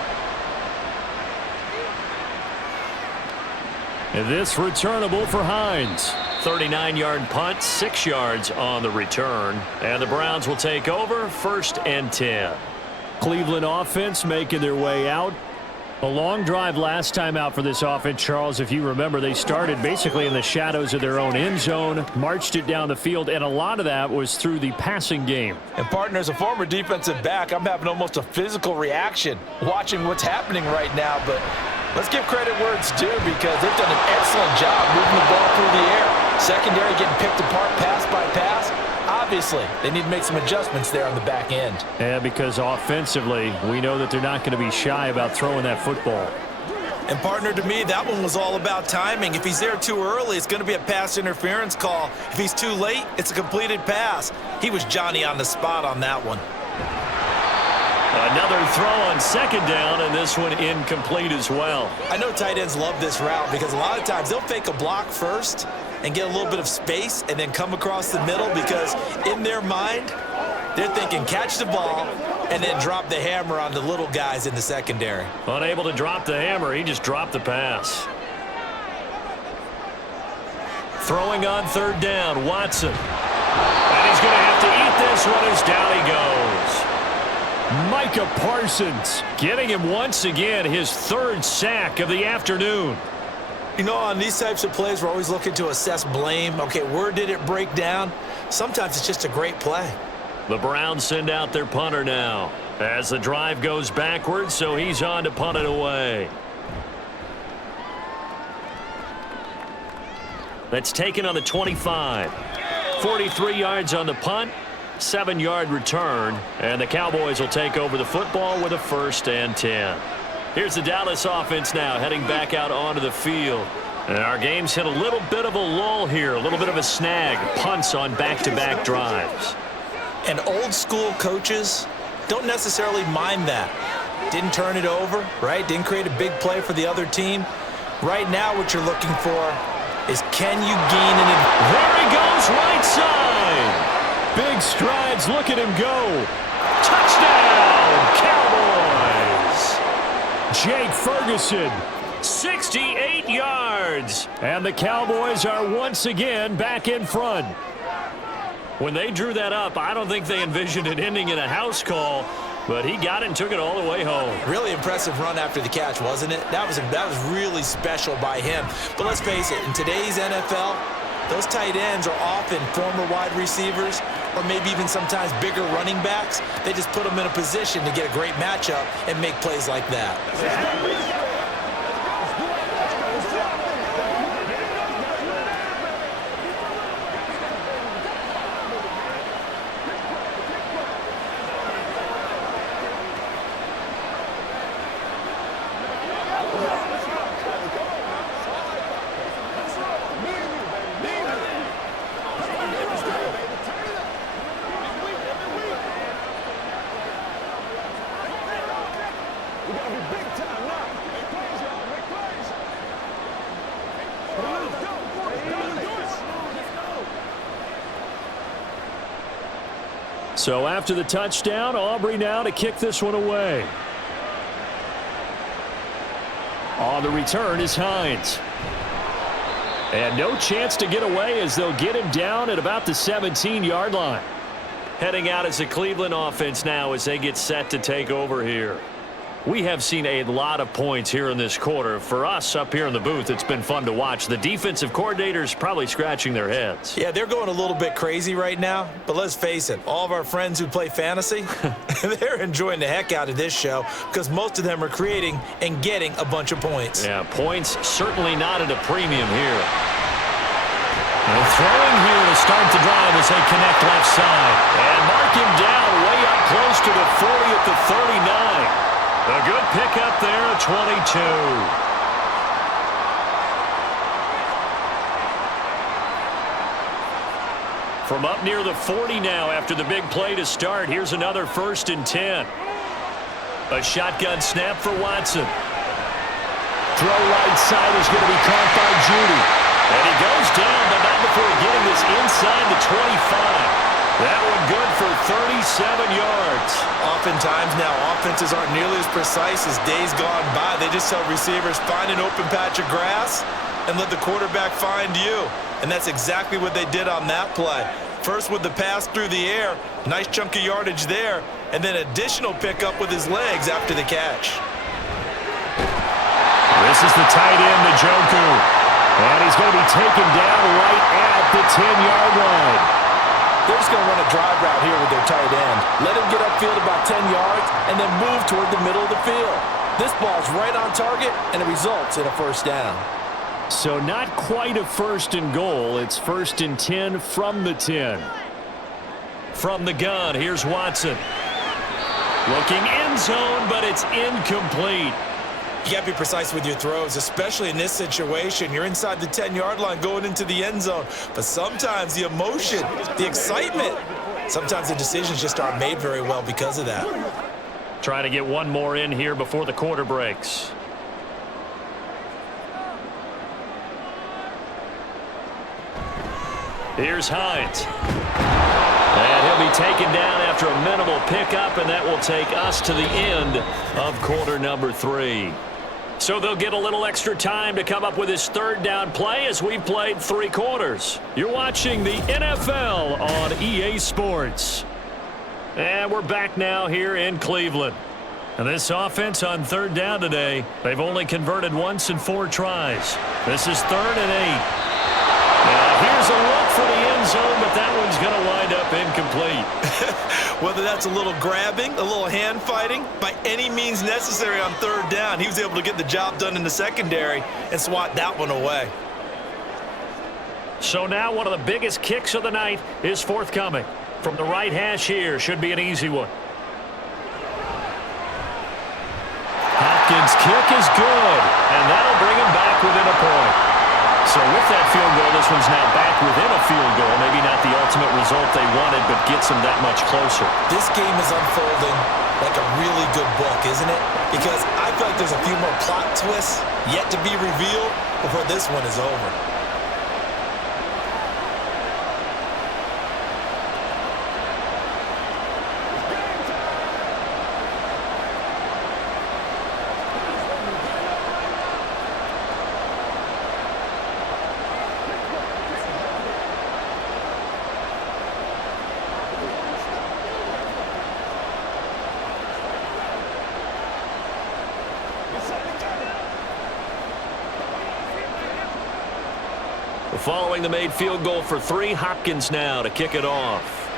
And this returnable for Hines. 39-yard punt, 6 yards on the return. And the Browns will take over 1st and 10. Cleveland offense making their way out. A long drive last time out for this offense, Charles. If you remember, they started basically in the shadows of their own end zone, marched it down the field, and a lot of that was through the passing game. And partner, as a former defensive back, I'm having almost a physical reaction watching what's happening right now. But let's give credit where it's due because they've done an excellent job moving the ball through the air. Secondary getting picked apart pass by pass. Obviously, they need to make some adjustments there on the back end. Yeah, because offensively, we know that they're not going to be shy about throwing that football. And partner, to me, that one was all about timing. If he's there too early, it's going to be a pass interference call. If he's too late, it's a completed pass. He was Johnny on the spot on that one. Another throw on second down, and this one incomplete as well. I know tight ends love this route because a lot of times they'll fake a block first and get a little bit of space and then come across the middle because in their mind, they're thinking catch the ball and then drop the hammer on the little guys in the secondary. Unable to drop the hammer, he just dropped the pass. Throwing on third down, Watson. And he's going to have to eat this one as down he goes. Micah Parsons getting him once again his third sack of the afternoon. You know, on these types of plays, we're always looking to assess blame. Okay, where did it break down? Sometimes it's just a great play. The Browns send out their punter now as the drive goes backwards, so he's on to punt it away. That's taken on the 25. 43 yards on the punt, 7-yard return, and the Cowboys will take over the football with a 1st and 10. Here's the Dallas offense now heading back out onto the field. And our game's hit a little bit of a lull here, a little bit of a snag, punts on back-to-back drives. And old school coaches don't necessarily mind that. Didn't turn it over, right? Didn't create a big play for the other team. Right now what you're looking for is can you gain an advantage? There he goes, right side. Big strides, look at him go. Touchdown, Cowboys. Jake Ferguson. 68 yards. And the Cowboys are once again back in front. When they drew that up, I don't think they envisioned it ending in a house call, but he got it and took it all the way home. Really impressive run after the catch, wasn't it? That was really special by him. But let's face it, in today's NFL, those tight ends are often former wide receivers or maybe even sometimes bigger running backs. They just put them in a position to get a great matchup and make plays like that. So after the touchdown, Aubrey now to kick this one away. On the return is Hines. And no chance to get away as they'll get him down at about the 17-yard line. Heading out as the Cleveland offense now as they get set to take over here. We have seen a lot of points here in this quarter. For us up here in the booth, it's been fun to watch. The defensive coordinators probably scratching their heads. Yeah, they're going a little bit crazy right now. But let's face it, all of our friends who play fantasy, they're enjoying the heck out of this show because most of them are creating and getting a bunch of points. Yeah, points certainly not at a premium here. And throwing here to start the drive as they connect left side. And mark him down way up close to the 40 at the 39. A good pickup there at 22. From up near the 40 now after the big play to start. Here's another 1st and 10. A shotgun snap for Watson. Throw right side is going to be caught by Judy. And he goes down, but not before getting this inside the 25. That one good for 37 yards. Oftentimes now, offenses aren't nearly as precise as days gone by. They just tell receivers, find an open patch of grass and let the quarterback find you. And that's exactly what they did on that play. First with the pass through the air, nice chunk of yardage there, and then additional pickup with his legs after the catch. This is the tight end, Njoku. And he's going to be taken down right at the 10-yard line. They're just going to run a drive route here with their tight end. Let him get upfield about 10 yards and then move toward the middle of the field. This ball's right on target, and it results in a 1st down. So not quite a 1st and goal. It's 1st and 10 from the 10. From the gun, here's Watson. Looking end zone, but it's incomplete. You got to be precise with your throws, especially in this situation. You're inside the 10-yard line going into the end zone. But sometimes the emotion, the excitement, sometimes the decisions just aren't made very well because of that. Trying to get one more in here before the quarter breaks. Here's Hines. And he'll be taken down after a minimal pickup, and that will take us to the end of quarter number 3. So they'll get a little extra time to come up with his third down play as we've played 3 quarters. You're watching the NFL on EA Sports. And we're back now here in Cleveland. And this offense on third down today, they've only converted once in 4 tries. This is 3rd and 8. Now here's a look for the end zone, but that one's going to wind up incomplete. Whether that's a little grabbing, a little hand fighting, by any means necessary on third down, he was able to get the job done in the secondary and swat that one away. So now one of the biggest kicks of the night is forthcoming. From the right hash here, should be an easy one. Hopkins' kick is good, and that'll bring him back within a point. So with that field goal, this one's now back within a field goal. Maybe not the ultimate result they wanted, but gets them that much closer. This game is unfolding like a really good book, isn't it? Because I feel like there's a few more plot twists yet to be revealed before this one is over. Following the made field goal for 3, Hopkins now to kick it off.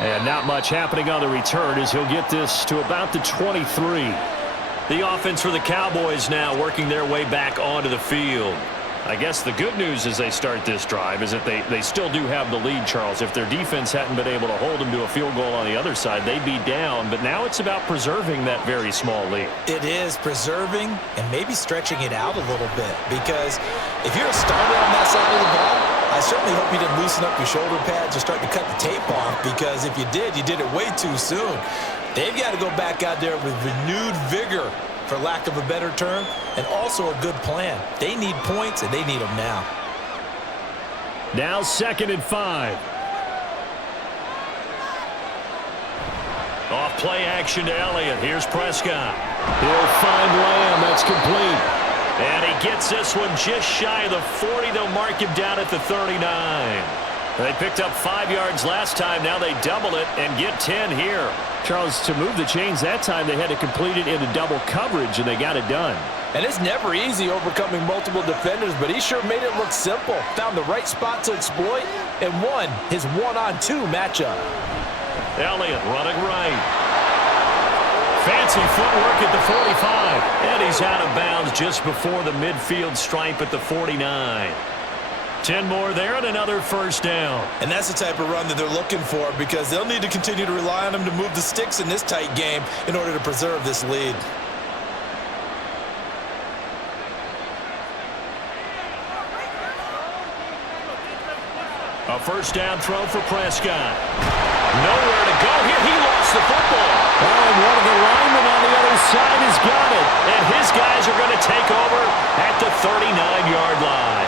And not much happening on the return as he'll get this to about the 23. The offense for the Cowboys now working their way back onto the field. I guess the good news as they start this drive is that they still do have the lead, Charles. If their defense hadn't been able to hold them to a field goal on the other side, they'd be down. But now it's about preserving that very small lead. It is preserving and maybe stretching it out a little bit. Because if you're a starter on that side of the ball, I certainly hope you didn't loosen up your shoulder pads or start to cut the tape off. Because if you did it way too soon. They've got to go back out there with renewed vigor, for lack of a better term, and also a good plan. They need points, and they need them now. Now 2nd and 5. Off play action to Elliott. Here's Prescott. He'll find Lamb. That's complete. And he gets this one just shy of the 40. They'll mark him down at the 39. They picked up 5 yards last time. Now they double it and get 10 here. Charles, to move the chains that time, they had to complete it into double coverage, and they got it done. And it's never easy overcoming multiple defenders, but he sure made it look simple. Found the right spot to exploit and won his 1-on-2 matchup. Elliott running right. Fancy footwork at the 45. And he's out of bounds just before the midfield stripe at the 49. 10 more there and another first down. And that's the type of run that they're looking for, because they'll need to continue to rely on him to move the sticks in this tight game in order to preserve this lead. A first down throw for Prescott. Nowhere to go here. He lost the football. Oh, and one of the linemen on the other side has got it. And his guys are going to take over at the 39-yard line.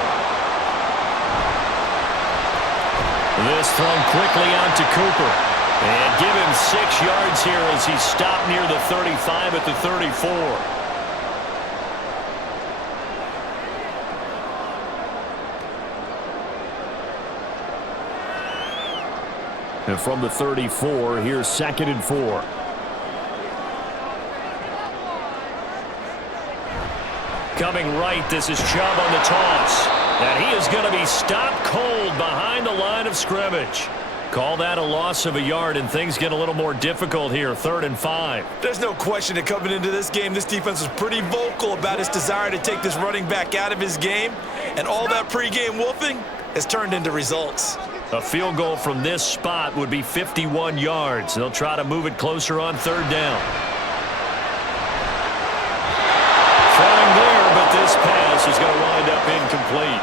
This thrown quickly out to Cooper. And give him 6 yards here as he stopped near the 35 at the 34. And from the 34, here's 2nd and 4. Coming right, this is Chubb on the toss. And he is going to be stopped cold behind the line of scrimmage. Call that a loss of a yard, and things get a little more difficult here, 3rd and 5. There's no question that coming into this game, this defense was pretty vocal about its desire to take this running back out of his game. And all that pregame wolfing has turned into results. A field goal from this spot would be 51 yards. They'll try to move it closer on third down. Trying there, but this pass is going to wind up incomplete.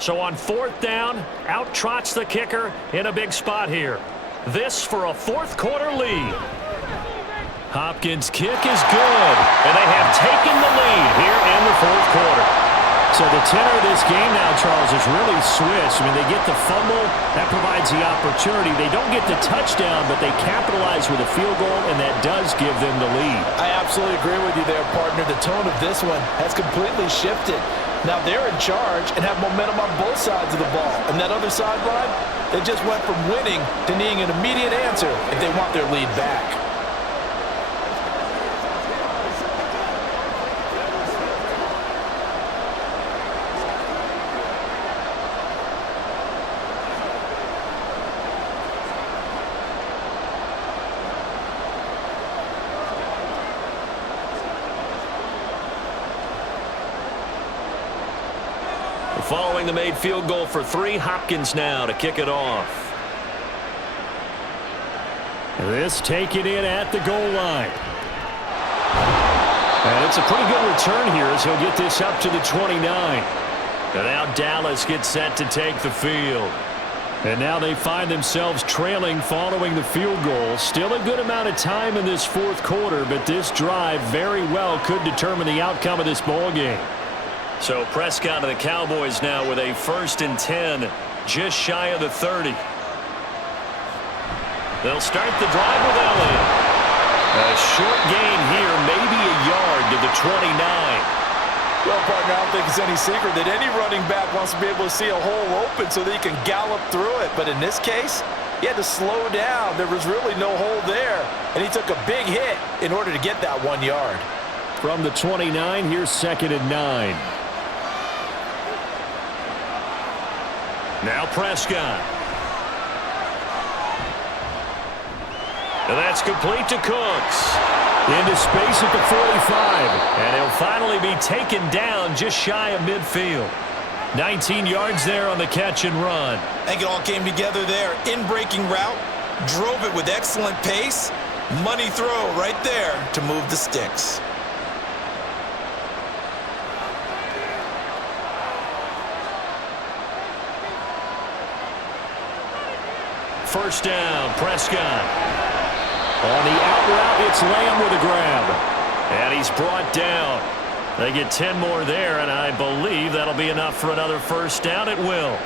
So on fourth down, out trots the kicker in a big spot here. This for a fourth quarter lead. Hopkins' kick is good, and they have taken the lead here in the fourth quarter. So the tenor of this game now, Charles, is really Swiss. I mean, they get the fumble. That provides the opportunity. They don't get the touchdown, but they capitalize with a field goal, and that does give them the lead. I absolutely agree with you there, partner. The tone of this one has completely shifted. Now they're in charge and have momentum on both sides of the ball. And that other sideline, they just went from winning to needing an immediate answer if they want their lead back. Following the made field goal for 3, Hopkins now to kick it off. This taken in at the goal line. And it's a pretty good return here as he'll get this up to the 29. And now Dallas gets set to take the field. And now they find themselves trailing following the field goal. Still a good amount of time in this fourth quarter, but this drive very well could determine the outcome of this ball game. So Prescott of the Cowboys now with a 1st and 10, just shy of the 30. They'll start the drive with Elliott. A short gain here, maybe a yard to the 29. Well, partner, I don't think it's any secret that any running back wants to be able to see a hole open so that he can gallop through it. But in this case, he had to slow down. There was really no hole there, and he took a big hit in order to get that 1 yard. From the 29, here's 2nd and 9. Now Prescott. And that's complete to Cooks. Into space at the 45. And he'll finally be taken down just shy of midfield. 19 yards there on the catch and run. I think it all came together there. In-breaking route, drove it with excellent pace. Money throw right there to move the sticks. First down, Prescott. On the out route, it's Lamb with a grab. And he's brought down. They get 10 more there, and I believe that'll be enough for another first down. It will.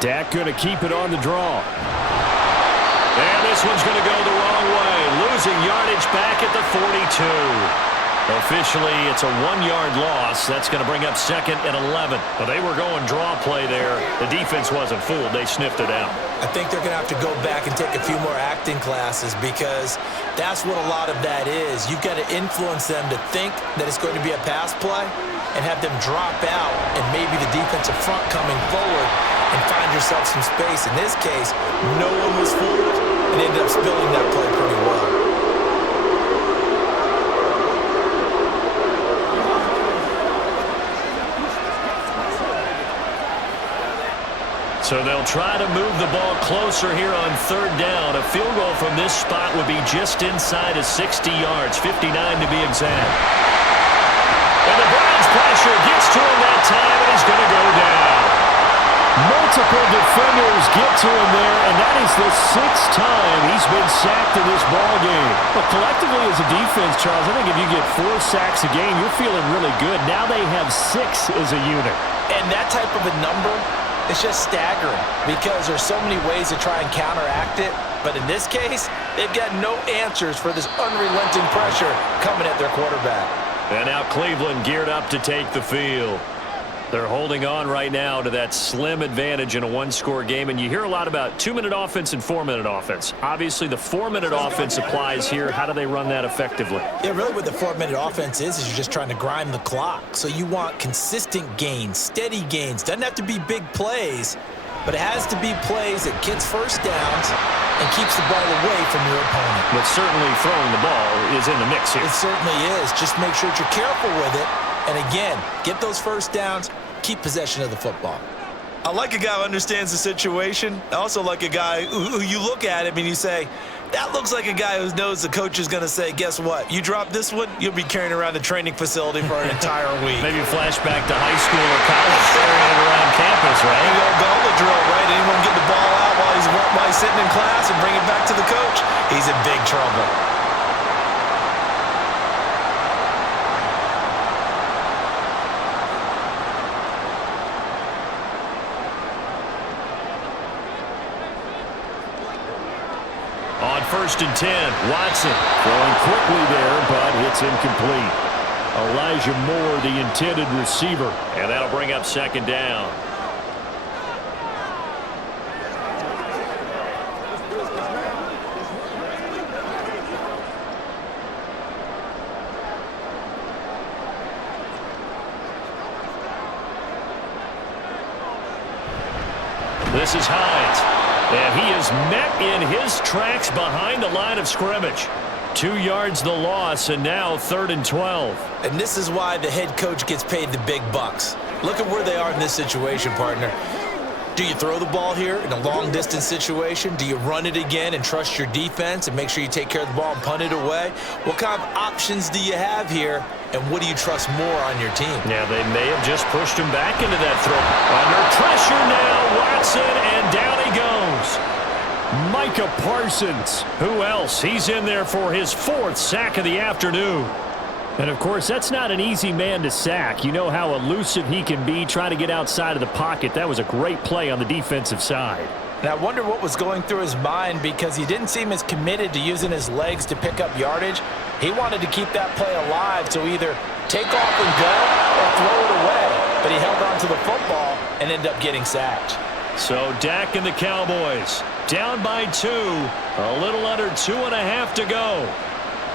Dak going to keep it on the draw. And this one's going to go the wrong way. Losing yardage back at the 42. Officially, it's a 1-yard loss. That's going to bring up 2nd and 11. But they were going draw play there. The defense wasn't fooled. They sniffed it out. I think they're going to have to go back and take a few more acting classes because that's what a lot of that is. You've got to influence them to think that it's going to be a pass play and have them drop out and maybe the defensive front coming forward and find yourself some space. In this case, no one was fooled and ended up spilling that play pretty well. So they'll try to move the ball closer here on third down. A field goal from this spot would be just inside of 60 yards, 59 to be exact. And the Browns pressure gets to him that time, and he's going to go down. Multiple defenders get to him there, and that is the 6th time he's been sacked in this ball game. But collectively as a defense, Charles, I think if you get 4 sacks a game, you're feeling really good. Now they have 6 as a unit. And that type of a number, it's just staggering because there's so many ways to try and counteract it. But in this case, they've got no answers for this unrelenting pressure coming at their quarterback. And now Cleveland geared up to take the field. They're holding on right now to that slim advantage in a one-score game, and you hear a lot about 2-minute offense and 4-minute offense. Obviously, the 4-minute offense applies here. How do they run that effectively? Yeah, really what the 4-minute offense is you're just trying to grind the clock. So you want consistent gains, steady gains. Doesn't have to be big plays, but it has to be plays that gets first downs and keeps the ball away from your opponent. But certainly throwing the ball is in the mix here. It certainly is. Just make sure that you're careful with it. And again, get those first downs, keep possession of the football. I like a guy who understands the situation. I also like a guy who you look at him and you say, that looks like a guy who knows the coach is going to say, guess what? You drop this one, you'll be carrying around the training facility for an entire week. Maybe flashback to high school or college, carrying it around campus, right? You go gauntlet drill, right? Anyone get the ball out while he's sitting in class and bring it back to the coach? He's in big trouble. On 1st and 10, Watson throwing quickly there, but it's incomplete. Elijah Moore, the intended receiver, and that'll bring up 2nd down. This is Hines. And he is met in his tracks behind the line of scrimmage. 2 yards the loss, and now 3rd and 12. And this is why the head coach gets paid the big bucks. Look at where they are in this situation, partner. Do you throw the ball here in a long-distance situation? Do you run it again and trust your defense and make sure you take care of the ball and punt it away? What kind of options do you have here, and what do you trust more on your team? Yeah, they may have just pushed him back into that throw. Under pressure now, Watson, and down he goes. Micah Parsons. Who else? He's in there for his 4th sack of the afternoon. And, of course, that's not an easy man to sack. You know how elusive he can be, trying to get outside of the pocket. That was a great play on the defensive side. And I wonder what was going through his mind, because he didn't seem as committed to using his legs to pick up yardage. He wanted to keep that play alive, so either take off and go or throw it away. But he held on to the football and ended up getting sacked. So Dak and the Cowboys down by 2. A little under 2.5 to go.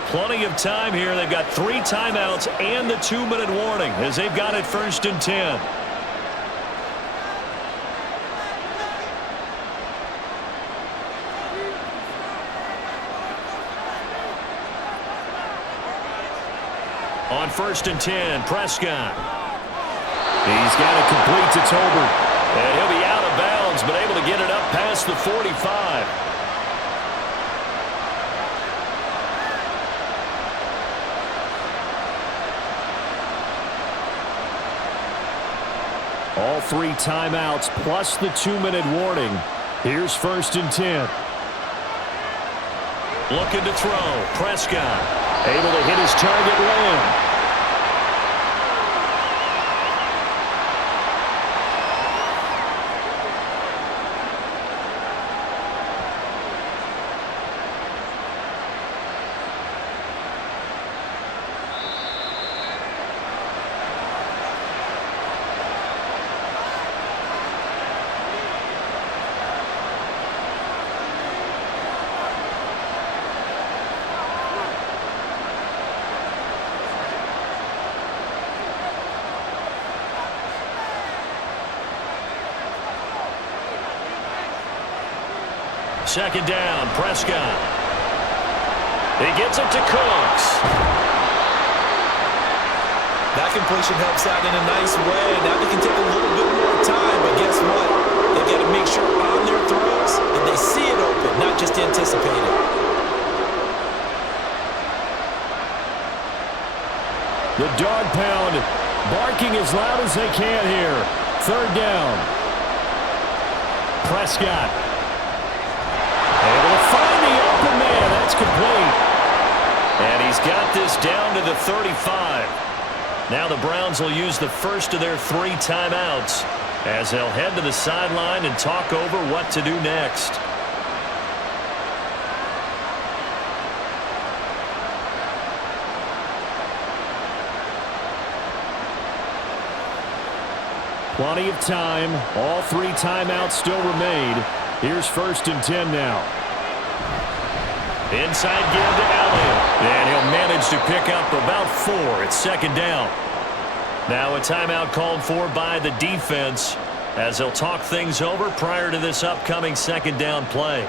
Plenty of time here. They've got 3 timeouts and the 2-minute warning as they've got it 1st and 10. On 1st and 10, Prescott. He's got it complete to Tolbert. And he'll be out of bounds, but able to get it up past the 45. All 3 timeouts plus the 2-minute warning. Here's 1st and 10. Looking to throw. Prescott able to hit his target Lamb. Second down, Prescott. He gets it to Cooks. That completion helps out in a nice way. Now they can take a little bit more time, but guess what? They got to make sure on their throws that they see it open, not just anticipate it. The dog pound barking as loud as they can here. 3rd down. Prescott able to find the open man. That's complete. And he's got this down to the 35. Now the Browns will use the first of their 3 timeouts as they'll head to the sideline and talk over what to do next. Plenty of time. All 3 timeouts still remain. Here's 1st and 10 now. Inside give to Elliott. And he'll manage to pick up about 4. It's 2nd down. Now a timeout called for by the defense as they'll talk things over prior to this upcoming 2nd down play.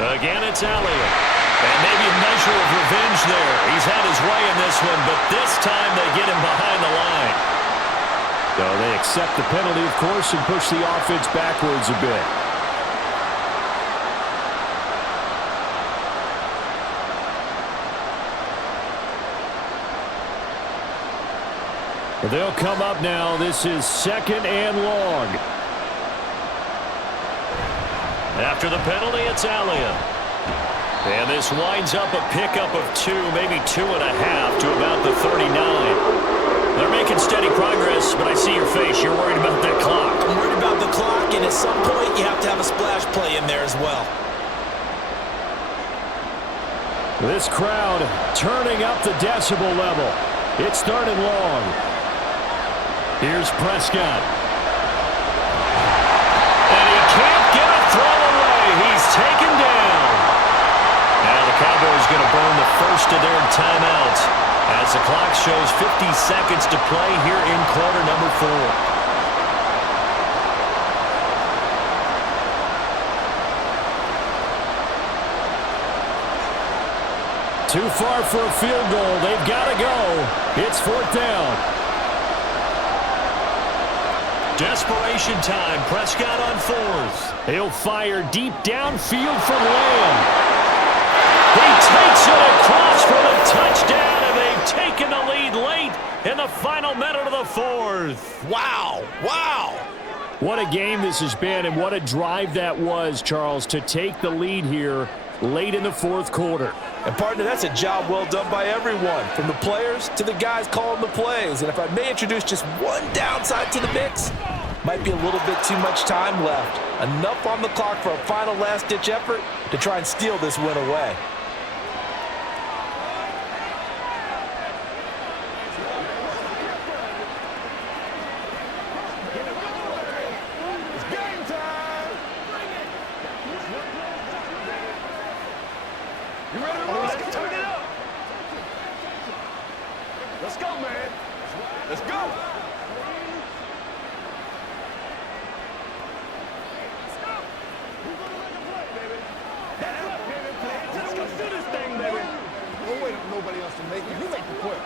Again, it's Elliott. And maybe a measure of revenge there. He's had his way in this one, but this time they get him behind the line. So they accept the penalty, of course, and push the offense backwards a bit. They'll come up now. This is 2nd and long. After the penalty, it's Elliott. And this winds up a pickup of 2, maybe 2.5 to about the 39. They're making steady progress, but I see your face. You're worried about that clock. I'm worried about the clock, and at some point you have to have a splash play in there as well. This crowd turning up the decibel level. It's 3rd and long. Here's Prescott. And he can't get a throw away. He's taken down. Now the Cowboys going to burn the first of their timeouts as the clock shows 50 seconds to play here in quarter number 4. Too far for a field goal. They've got to go. It's 4th down. Desperation time. Prescott on 4th. He'll fire deep downfield for Lamb. He takes it across for the touchdown, and they've taken the lead late in the final minute of the 4th. Wow. Wow. What a game this has been, and what a drive that was, Charles, to take the lead here late in the 4th quarter. And, partner, that's a job well done by everyone, from the players to the guys calling the plays. And if I may introduce just one downside to the mix, might be a little bit too much time left. Enough on the clock for a final last-ditch effort to try and steal this win away. Let's go, man. Let's go. Let's go do this thing, baby. Don't wait for nobody else to make it. You make the play.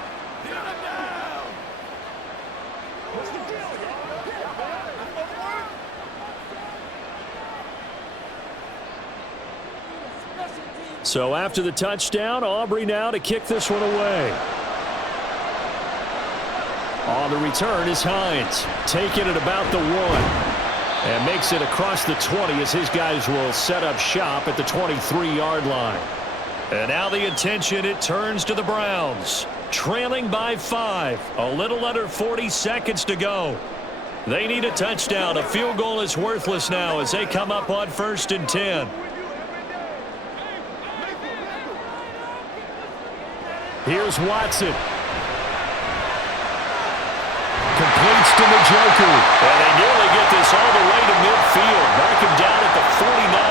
Get him down. What's the deal, y'all? So after the touchdown, Aubrey now to kick this one away. On the return is Hines, taking it about the 1. And makes it across the 20 as his guys will set up shop at the 23-yard line. And now the attention, it turns to the Browns. Trailing by 5. A little under 40 seconds to go. They need a touchdown. A field goal is worthless now as they come up on 1st and 10. Here's Watson. Completes to Njoku. And they nearly get this all the way to midfield. Mark him down at the 49.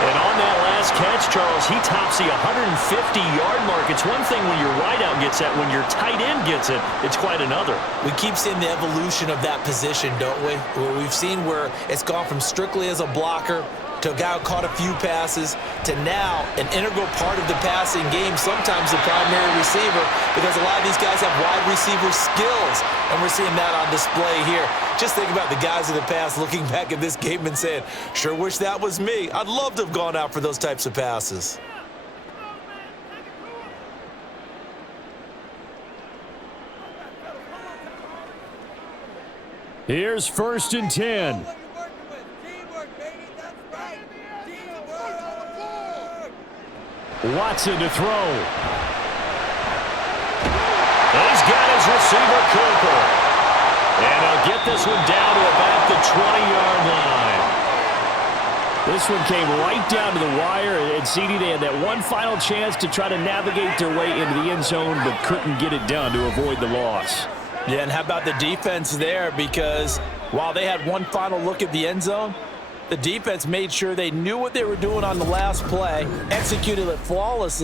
And on that last catch, Charles, he tops the 150-yard mark. It's one thing when your wideout gets that. When your tight end gets it, it's quite another. We keep seeing the evolution of that position, don't we? Where we've seen where it's gone from strictly as a blocker to a guy who caught a few passes to now an integral part of the passing game, sometimes the primary receiver, because a lot of these guys have wide receiver skills, and we're seeing that on display here. Just think about the guys of the past looking back at this game and saying, sure wish that was me. I'd love to have gone out for those types of passes. Here's 1st and 10. Watson to throw. He's got his receiver Cooper. And get this one down to about the 20-yard line. This one came right down to the wire, and Ceedee, they had that one final chance to try to navigate their way into the end zone, but couldn't get it done to avoid the loss. Yeah, and how about the defense there? Because while they had one final look at the end zone, the defense made sure they knew what they were doing on the last play, executed it flawlessly.